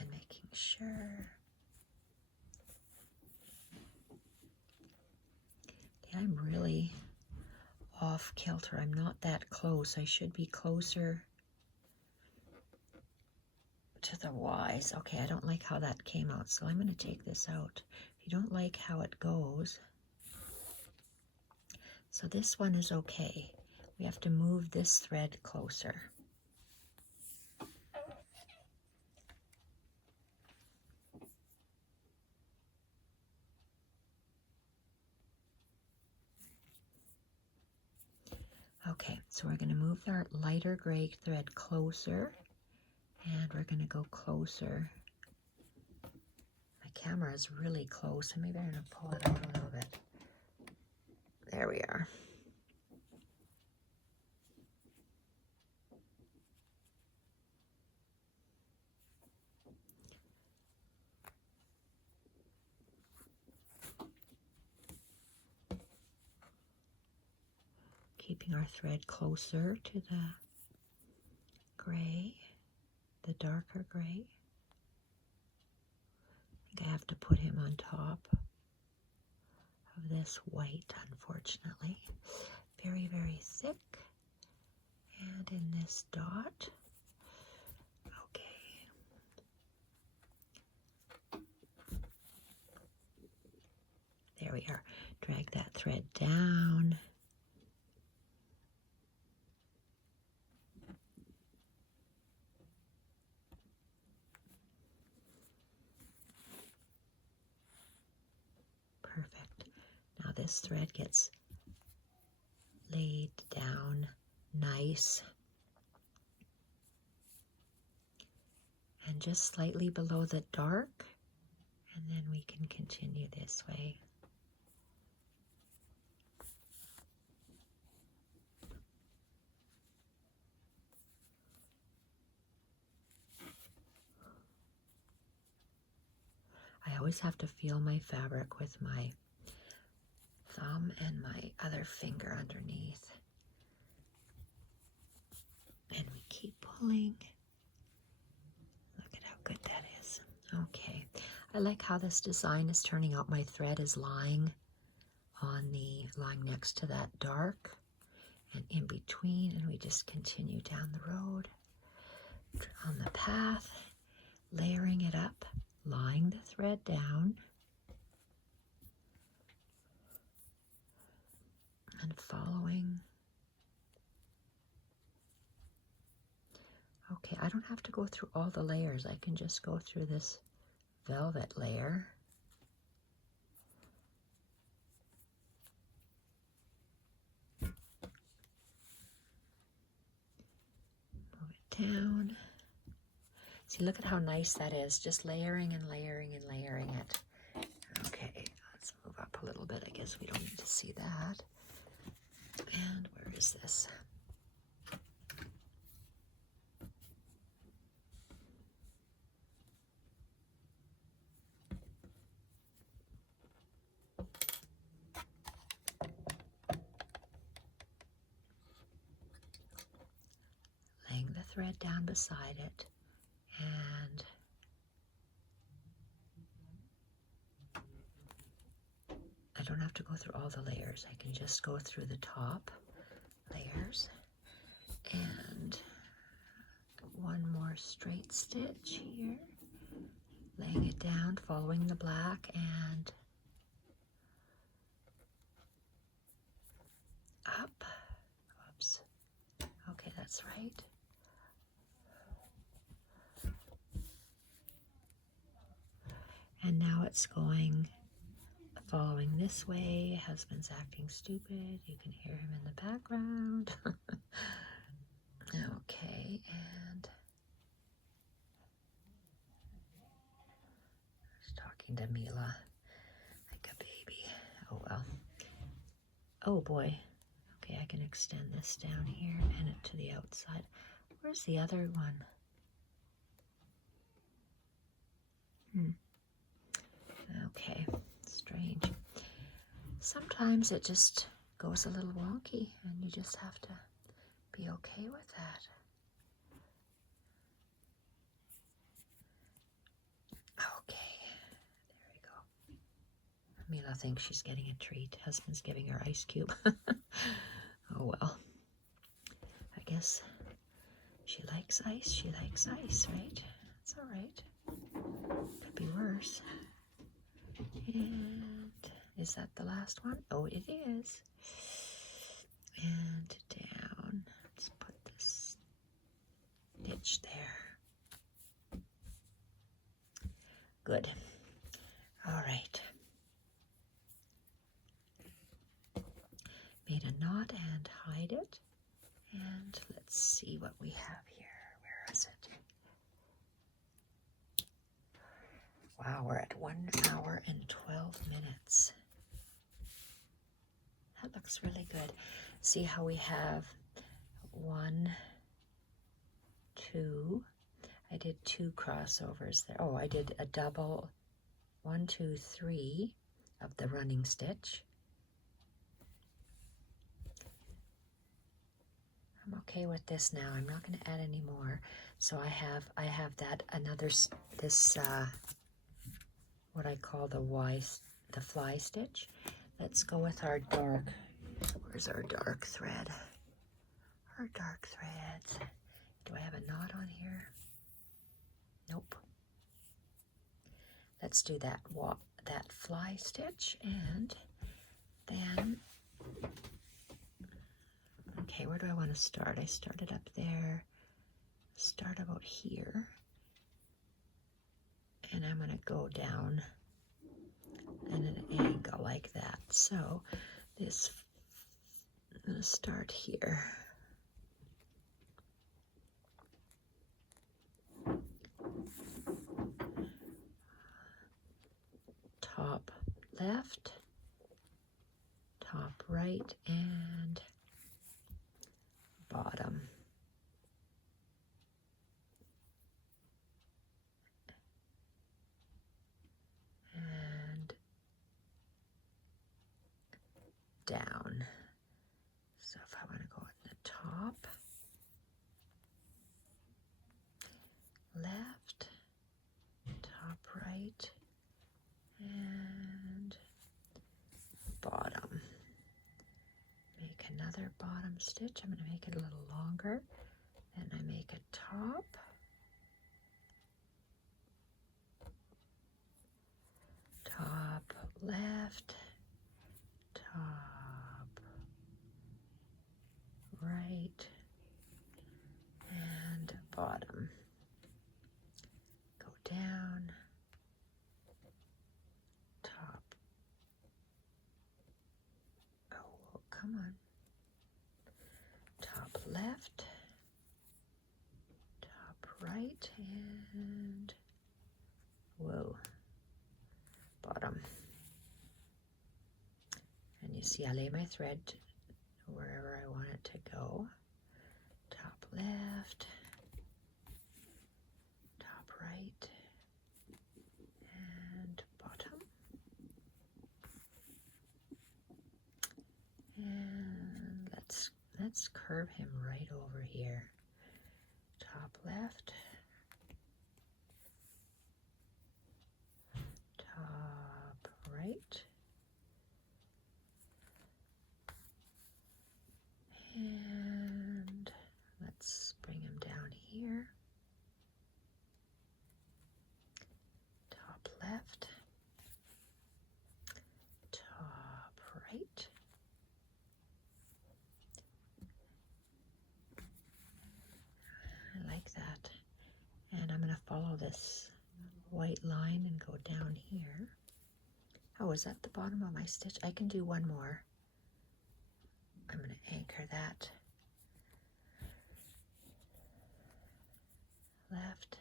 And making sure. I'm really off kilter. I'm not that close. I should be closer to the Y's. Okay, I don't like how that came out, so I'm going to take this out. If you don't like how it goes, so this one is okay. We have to move this thread closer. Okay, so we're going to move our lighter gray thread closer, and we're going to go closer. My camera is really close, so maybe I'm going to pull it out a little bit. There we are. Keeping our thread closer to the gray, the darker gray. I think I have to put him on top of this white, unfortunately. Very, very thick. And in this dot. Okay. There we are. Drag that thread down. Perfect. Now this thread gets laid down nice. And just slightly below the dark. And then we can continue this way. I always have to feel my fabric with my thumb and my other finger underneath. And we keep pulling. Look at how good that is. Okay. I like how this design is turning out. My thread is lying next to that dark and in between, and we just continue down the road on the path, layering it up, lying the thread down, and following. Okay, I don't have to go through all the layers. I can just go through this velvet layer. Move it down. See, look at how nice that is. Just layering and layering and layering it. Okay, let's move up a little bit. I guess we don't need to see that. And where is this? Laying the thread down beside it, and I don't have to go through all the layers. I can just go through the top layers, and one more straight stitch here, laying it down, following the black, and that's right. And now it's following this way. Husband's acting stupid. You can hear him in the background. Okay, and he's talking to Mila like a baby. Oh well. Oh boy. Okay, I can extend this down here and it to the outside. Where's the other one? Okay, strange. Sometimes it just goes a little wonky and you just have to be okay with that. Okay, there we go. Mila thinks she's getting a treat. Husband's giving her ice cube. Oh well. I guess she likes ice. She likes ice, right? It's all right. Could be worse. And is that the last one? Oh, it is. And down. Let's put this stitch there. Good. All right. Made a knot and hide it. And let's see what we have here. Where is it? Wow, we're at 1 hour and 12 minutes. That looks really good. See how we have 1, 2. I did 2 crossovers there. Oh, I did a double 1, 2, 3 of the running stitch. I'm okay with this now. I'm not going to add any more. So I have that this what I call the fly stitch. Let's go with our dark. Where's our dark thread? Our dark threads. Do I have a knot on here? Nope. Let's do that fly stitch, and then okay, where do I want to start? I started up there. Start about here. And I'm going to go down at an angle like that. So this, I'm going to start here. Top left, top right, and bottom. And down. So if I want to go at the top, left, top right, and bottom. Make another bottom stitch. I'm going to make it a little longer. Then I make a top. Top left, top right, and bottom. Go down, top. Oh, come on. Top left, top right, and whoa, bottom. And you see I lay my thread wherever I want it to go. Top left, top right, and bottom. And let's curve him right over here. Top left, top right, and let's bring him down here. Top left, top right, like that. And I'm going to follow this white line and go down here. Oh, is that the bottom of my stitch? I can do one more. I'm going to anchor that. Left,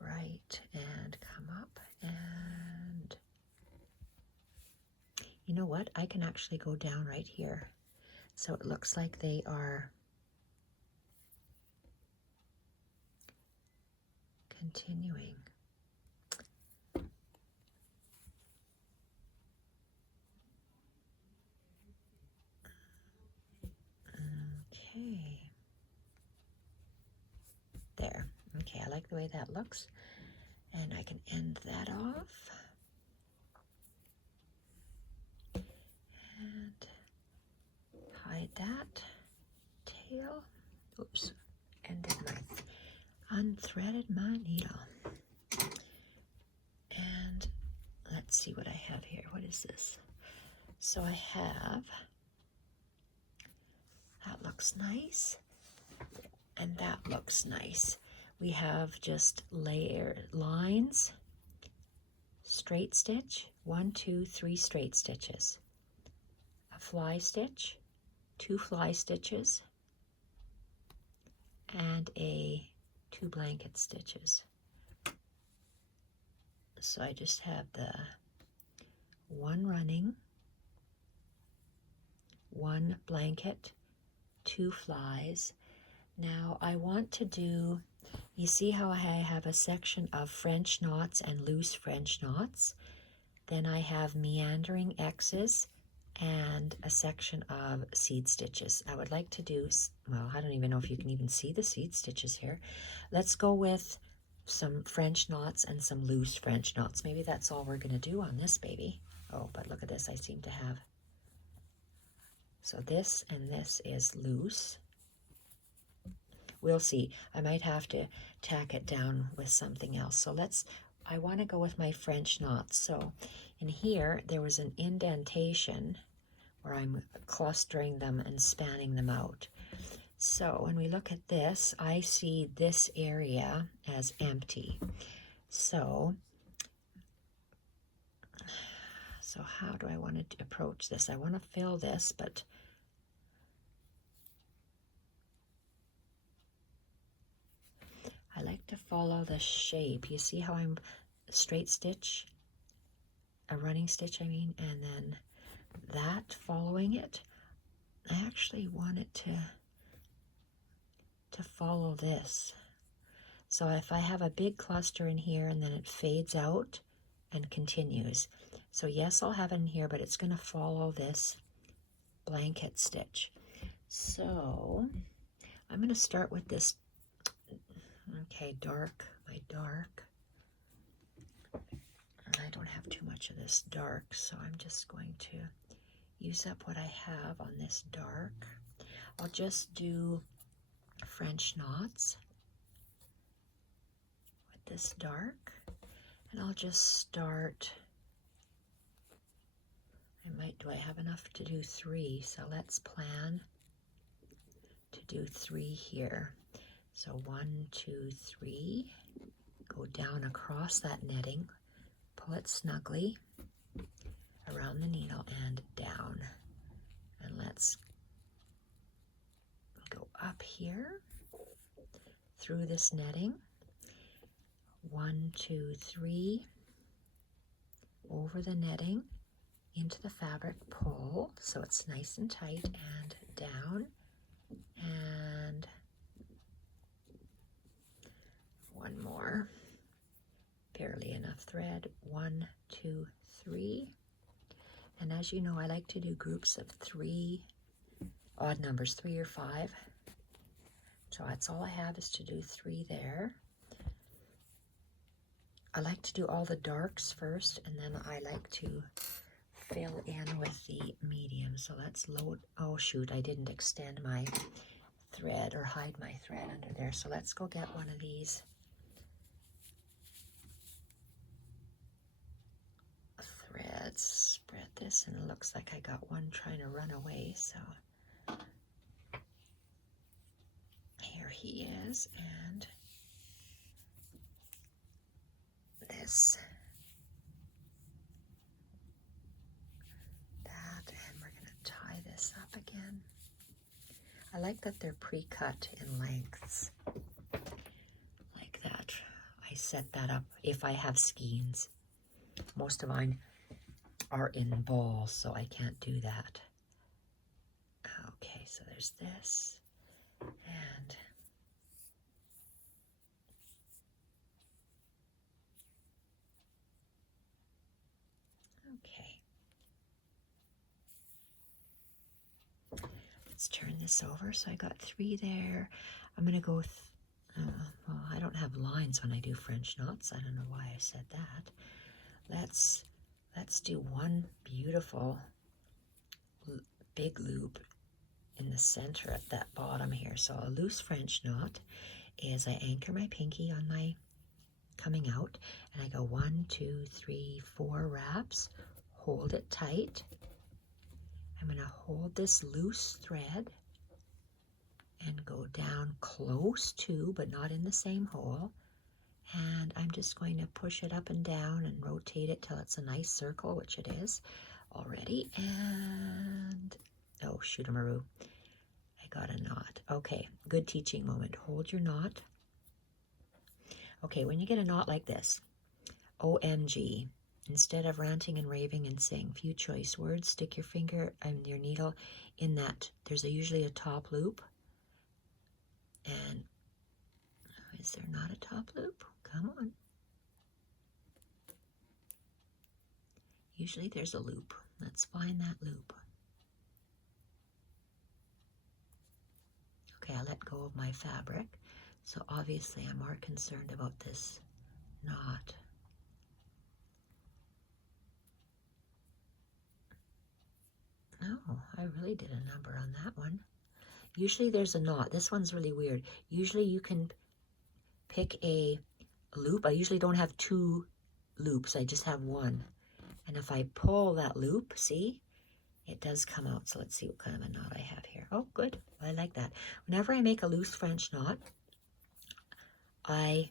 right, and come up. And you know what? I can actually go down right here. So it looks like they are continuing. Okay. There. Okay, I like the way that looks. And I can end that off. And hide that tail. Oops. Unthreaded my needle. And let's see what I have here. What is this? So I have, that looks nice. And that looks nice. We have just lines, straight stitch, 1, 2, 3 straight stitches, a fly stitch, 2 fly stitches, and 2 blanket stitches. So I just have the 1 running, 1 blanket, 2 flies. Now I want to do, you see how I have a section of French knots and loose French knots? Then I have meandering X's and a section of seed stitches. I would like to do, well, I don't even know if you can even see the seed stitches here. Let's go with some French knots and some loose French knots. Maybe that's all we're going to do on this baby. Oh, but look at this, I seem to have. So this and this is loose. We'll see. I might have to tack it down with something else. So I want to go with my French knots. So in here, there was an indentation where I'm clustering them and spanning them out. So when we look at this, I see this area as empty. So how do I want to approach this? I want to fill this, but I like to follow the shape. You see how I'm straight stitch, a running stitch, I mean, and then that following it. I actually want it to follow this. So if I have a big cluster in here and then it fades out and continues. So yes, I'll have it in here, but it's going to follow this blanket stitch. So I'm going to start with this, okay, my dark. I don't have too much of this dark, so I'm just going to use up what I have on this dark. I'll just do French knots with this dark, and I'll just start. Do I have enough to do 3? So let's plan to do 3 here. So 1, 2, 3, go down across that netting, pull it snugly around the needle and down. And let's go up here through this netting. 1, 2, 3, over the netting, into the fabric, pull so it's nice and tight, and down, and one more, barely enough thread, 1, 2, 3, and as you know, I like to do groups of 3, odd numbers, 3 or 5, so that's all I have is to do 3 there. I like to do all the darks first, and then I like to fill in with the medium. So let's load, oh shoot, I didn't extend my thread or hide my thread under there. So let's go get one of these threads, spread this, and it looks like I got one trying to run away. So he is, and this, that, and we're going to tie this up again. I like that they're pre-cut in lengths like that. I set that up if I have skeins. Most of mine are in balls, so I can't do that. Okay, so there's this, and okay. Let's turn this over. So I got 3 there. I'm going to go with, well, I don't have lines when I do French knots. I don't know why I said that. Let's do one beautiful big loop in the center at that bottom here. So a loose French knot is I anchor my pinky on my coming out, and I go 1, 2, 3, 4 wraps, hold it tight. I'm going to hold this loose thread and go down close to, but not in the same hole. And I'm just going to push it up and down and rotate it till it's a nice circle, which it is already. And, oh, shoot-a-maroo. I got a knot. Okay, good teaching moment. Hold your knot. Okay, when you get a knot like this, OMG, instead of ranting and raving and saying few choice words, stick your finger and your needle in that. There's usually a top loop. And is there not a top loop? Come on. Usually there's a loop. Let's find that loop. Okay, I let go of my fabric. So obviously I'm more concerned about this knot. No, I really did a number on that one. Usually there's a knot. This one's really weird. Usually you can pick a loop. I usually don't have 2 loops. I just have 1. And if I pull that loop, see, it does come out. So let's see what kind of a knot I have here. Oh, good. I like that. Whenever I make a loose French knot, I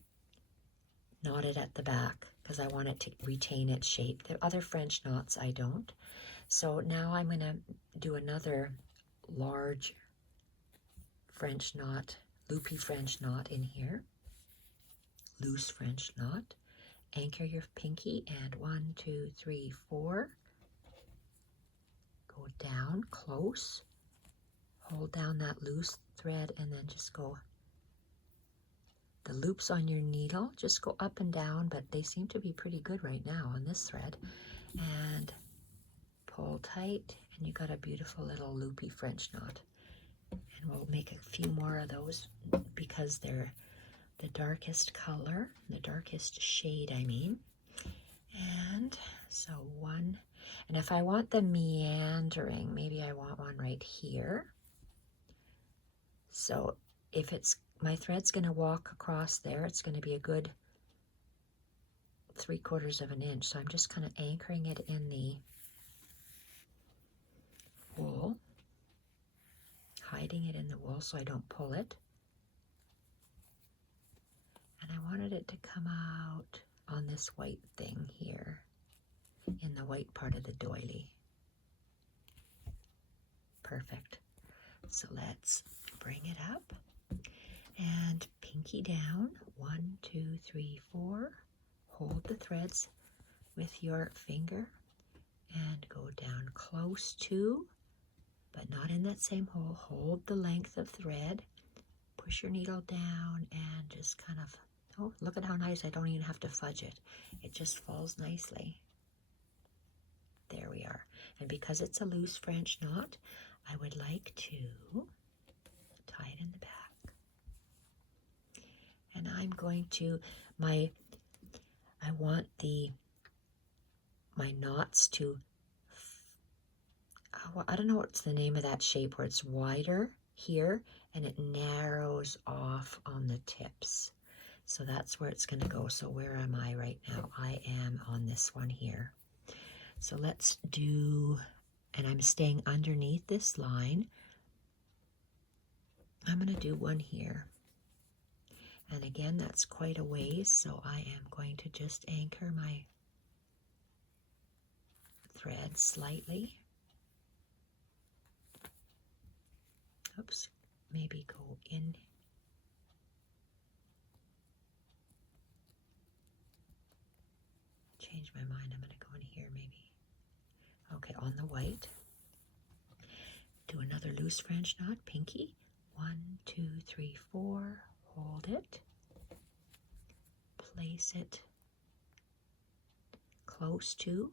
knot it at the back because I want it to retain its shape. The other French knots, I don't. So now I'm going to do another large French knot, loopy French knot in here. Loose French knot. Anchor your pinky and 1, 2, 3, 4. Go down close. Hold down that loose thread and then just go. The loops on your needle just go up and down, but they seem to be pretty good right now on this thread. And pull tight, and you got a beautiful little loopy French knot. And we'll make a few more of those because they're the darkest color, the darkest shade, I mean. And so 1, and if I want the meandering, maybe I want one right here. So if it's, my thread's going to walk across there, it's going to be a good 3/4 of an inch. So I'm just kind of anchoring it in the wool, hiding it in the wool so I don't pull it. And I wanted it to come out on this white thing here, in the white part of the doily. Perfect. So let's bring it up and pinky down. 1, 2, 3, 4. Hold the threads with your finger and go down close to, but not in that same hole. Hold the length of thread. Push your needle down and just kind of, oh, look at how nice. I don't even have to fudge it. It just falls nicely. There we are. And because it's a loose French knot, I would like to tie it in the back. And I'm going to, I want my knots to, I don't know what's the name of that shape where it's wider here and it narrows off on the tips. So that's where it's going to go. So where am I right now? I am on this one here. So let's do, and I'm staying underneath this line. I'm going to do one here. again, that's quite a ways, so I am going to just anchor my thread slightly. Oops, maybe go in. Change my mind, I'm going to go in here maybe. Okay, on the white. Do another loose French knot, pinky. 1, 2, 3, 4. Hold it. Place it close to.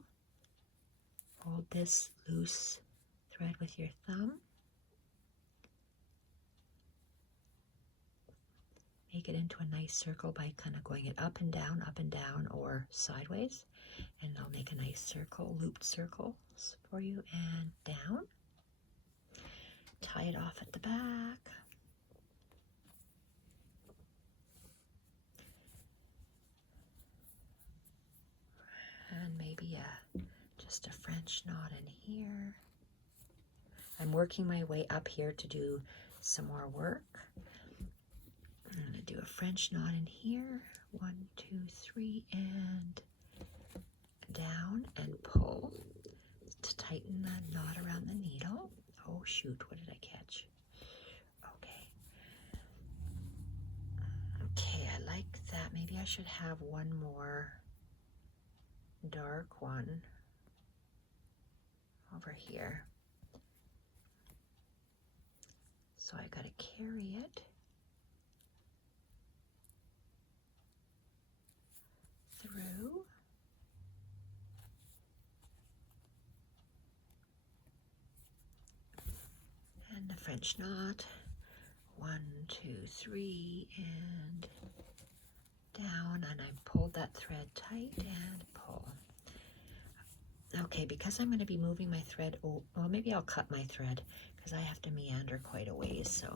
Hold this loose thread with your thumb. Make it into a nice circle by kind of going it up and down, or sideways. And I'll make a nice circle, looped circles for you, and down. Tie it off at the back. And maybe just a French knot in here. I'm working my way up here to do some more work. I'm going to do a French knot in here. 1, 2, 3, and down and pull to tighten the knot around the needle. Oh shoot, what did I catch? Okay. Okay, I like that. Maybe I should have one more dark one over here. So I gotta carry it through. And the French knot. 1, 2, 3, and down, and I pulled that thread tight and pull. Okay, because I'm going to be moving my thread, well, maybe I'll cut my thread because I have to meander quite a ways, so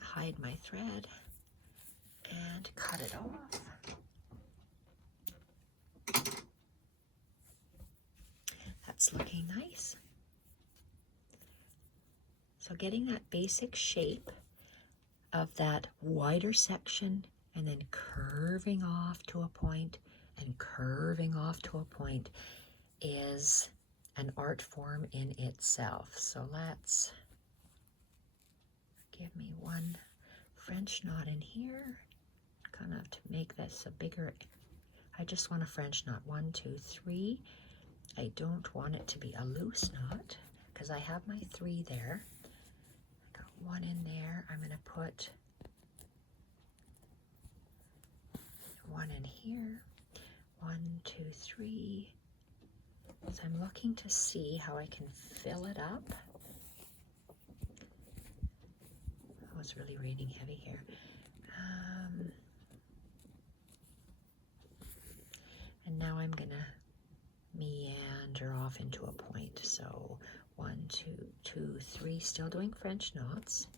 hide my thread and cut it off. That's looking nice. So getting that basic shape of that wider section and then curving off to a point and curving off to a point is an art form in itself. So let's give me one French knot in here, kind of to make this a bigger, I just want a French knot. 1, 2, 3. I don't want it to be a loose knot because I have my 3 there. I got 1 in there. I'm going to put 1 in here. 1, 2, 3. So I'm looking to see how I can fill it up. Oh, it's really raining heavy here. And now I'm gonna meander off into a point. So 1, 2, 2, 3, still doing French knots.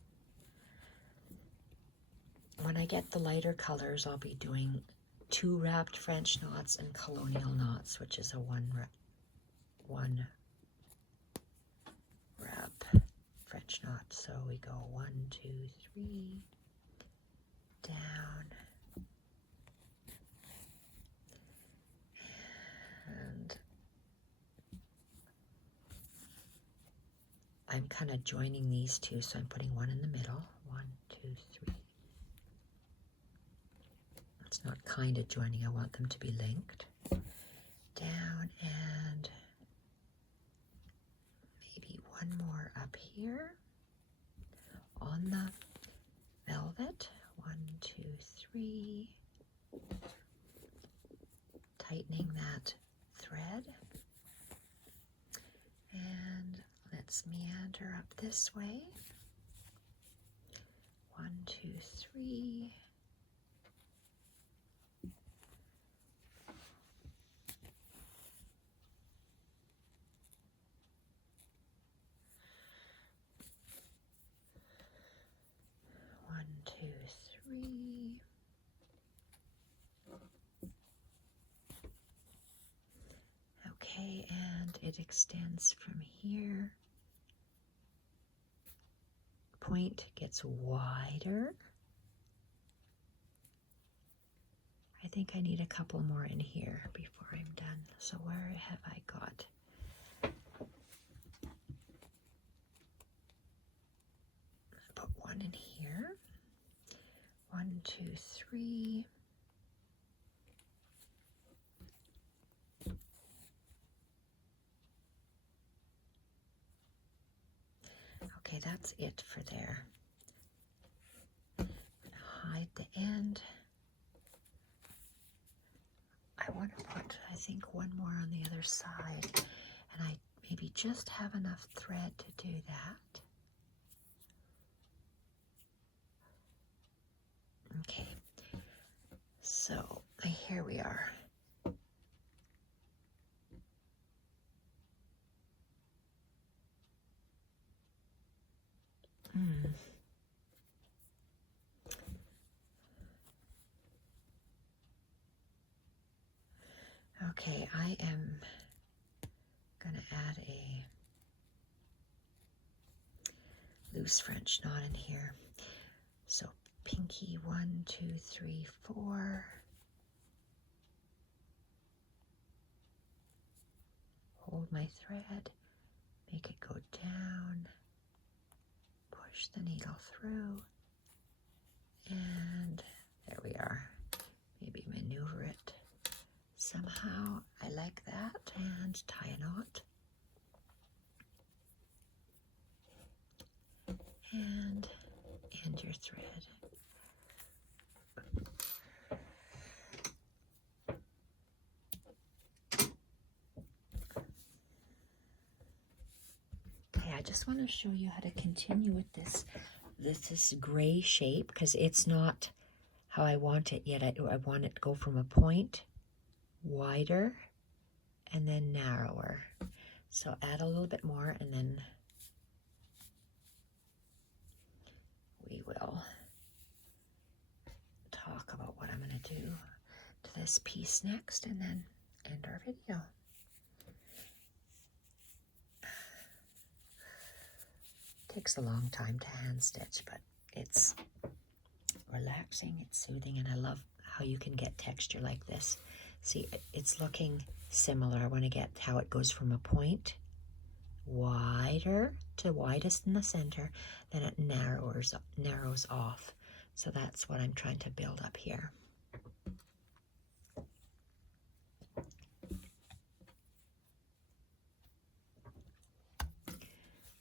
When I get the lighter colors, I'll be doing 2 wrapped French knots and colonial knots, which is a one wrap French knot. So we go 1, 2, 3, down, and I'm kind of joining these two, so I'm putting 1 in the middle. 1, 2, 3. It's not kind of joining, I want them to be linked. Down, and maybe 1 more up here on the velvet. 1, 2, 3. Tightening that thread. And let's meander up this way. 1, 2, 3. One, 2, 3. Okay, and it extends from here. Point gets wider. think I need a couple more in here before I'm done. So where have I got? Put one in here. 1, 2, 3. Okay, that's it for there. Hide the end. I want to put, I think, one more on the other side, and I maybe just have enough thread to do that. Okay, so here we are. Okay, I am going to add a loose French knot in here. So pinky, 1, 2, 3, 4. Hold my thread, make it go down, push the needle through, and there we are. Maybe maneuver it somehow. I like that, and tie a knot. And end your thread. Okay, I just want to show you how to continue with this gray shape, because it's not how I want it yet. I want it to go from a point wider and then narrower. So add a little bit more, and then we will talk about what I'm going to do to this piece next, and then end our video. Takes a long time to hand stitch, but it's relaxing, it's soothing, and I love how you can get texture like this. See, it's looking similar. I want to get how it goes from a point wider to widest in the center, then it narrows off. So that's what I'm trying to build up here.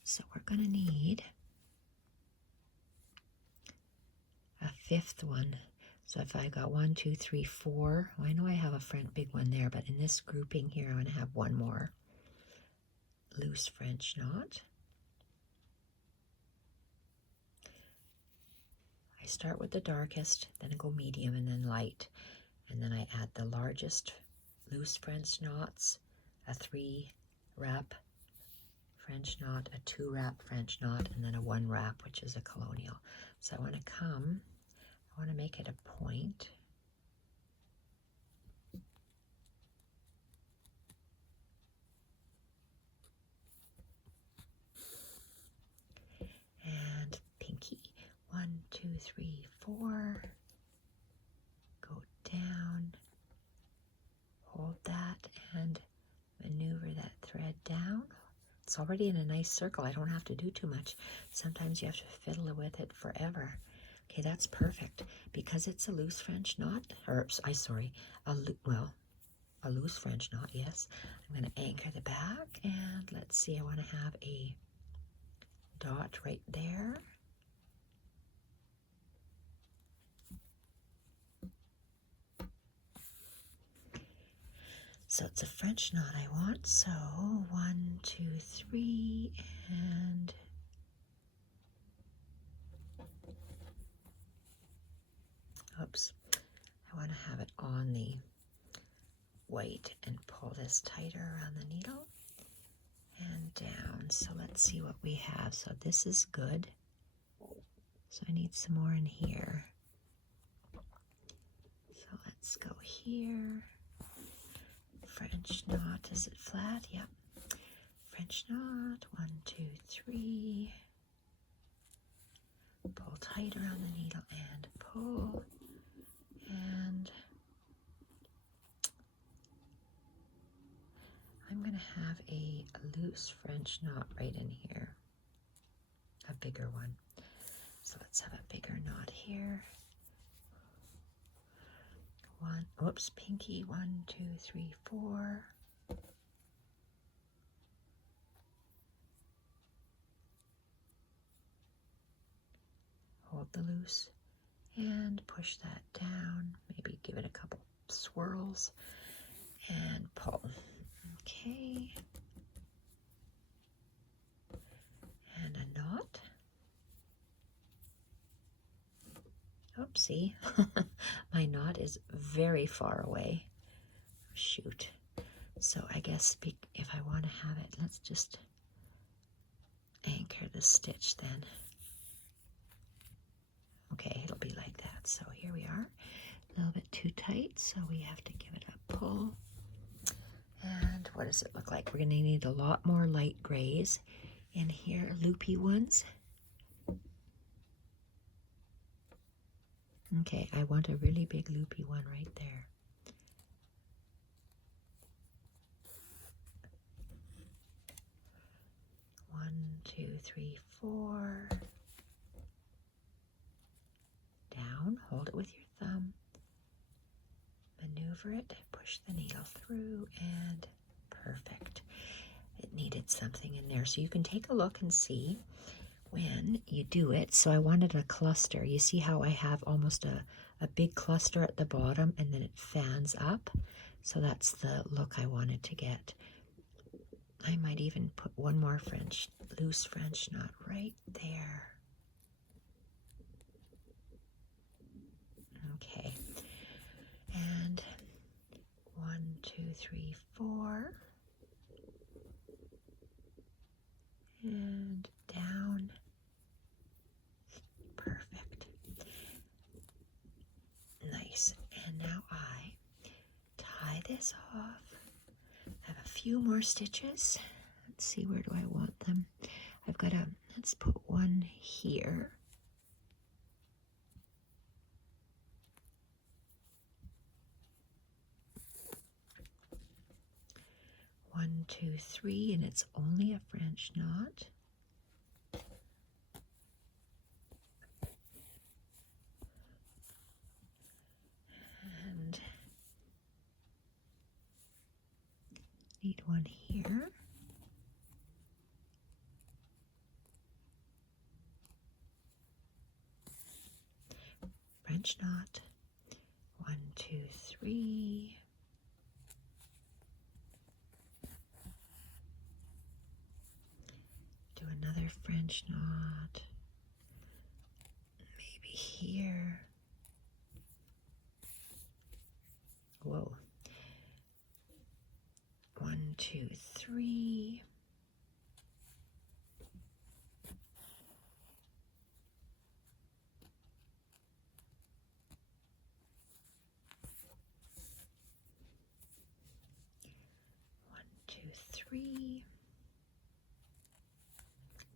So we're going to need a fifth one. So if I got 1, 2, 3, 4, well, I know I have a big one there, but in this grouping here, I'm going to have one more loose French knot. I start with the darkest, then I go medium, and then light, and then I add the largest loose French knots, a 3-wrap French knot, a 2-wrap French knot, and then a 1-wrap, which is a colonial. So I want to make it a point. And pinky, 1, 2, 3, 4, go down, hold that, and maneuver that thread down. It's already in a nice circle. I don't have to do too much. Sometimes you have to fiddle with it forever. Okay, that's perfect. Because it's a loose French knot, or a loose French knot, yes. I'm going to anchor the back, and let's see, I want to have a dot right there. So it's a French knot I want, so 1, 2, 3, and oops, I want to have it on the white and pull this tighter around the needle and down. So let's see what we have. So this is good. So I need some more in here. So let's go here. French knot, is it flat? Yep. French knot, 1, 2, 3. Pull tighter on the needle and pull. And have a loose French knot right in here, a bigger one. So let's have a bigger knot here. One, whoops, pinky, 1, 2, 3, 4. Hold the loose and push that down. Maybe give it a couple swirls and pull. Okay. And a knot. Oopsie. My knot is very far away. Shoot. So I guess if I want to have it, let's just anchor the stitch then. Okay, it'll be like that. So here we are. A little bit too tight, so we have to give it a pull. And what does it look like? We're going to need a lot more light grays in here, loopy ones. Okay, I want a really big loopy one right there. One, 2, 3, 4. Down, hold it with your thumb. Maneuver it, push the needle through, and perfect. It needed something in there. So you can take a look and see when you do it. So I wanted a cluster. You see how I have almost a big cluster at the bottom and then it fans up? So that's the look I wanted to get. I might even put one more loose French knot right there. Okay. And 1, 2, 3, 4. And down. Perfect. Nice. And now I tie this off. I have a few more stitches. Let's see, where do I want them? I've got let's put one here. One, 2, 3, and it's only a French knot. And need one here. French knot. 1, 2, 3. Do another French knot. Maybe here. Whoa. 1, 2, 3. One, 2, 3.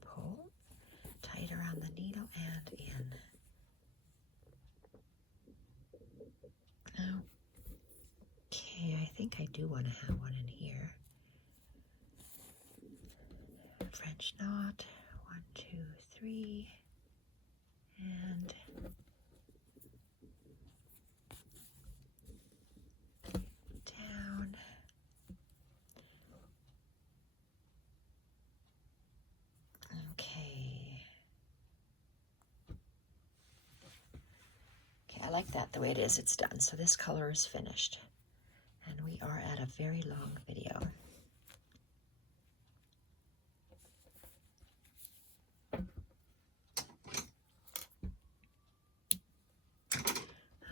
Pull tight around the needle and in. Okay, I think I do want to have one in here. French knot. 1, 2, 3. And down. Okay. Okay, I like that the way it is. It's done. So this color is finished. And we are at a very long video.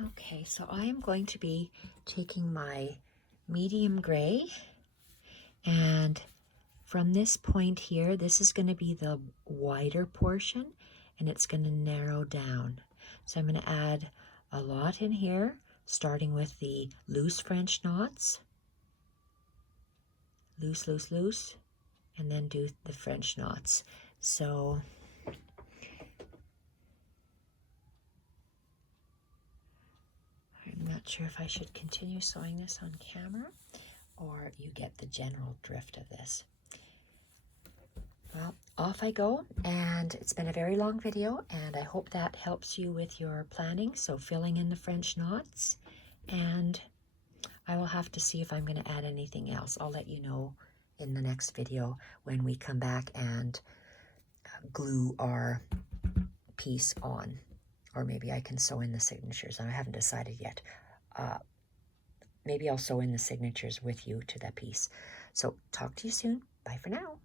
Okay, so I am going to be taking my medium gray, and from this point here, this is going to be the wider portion, and it's going to narrow down. So I'm going to add a lot in here, starting with the loose French knots. Loose, loose, loose, and then do the French knots. So I'm not sure if I should continue sewing this on camera or you get the general drift of this. Well, off I go, and it's been a very long video, and I hope that helps you with your planning, so filling in the French knots, and I will have to see if I'm going to add anything else. I'll let you know in the next video when we come back and glue our piece on, or maybe I can sew in the signatures. I haven't decided yet. Maybe I'll sew in the signatures with you to that piece. So talk to you soon. Bye for now.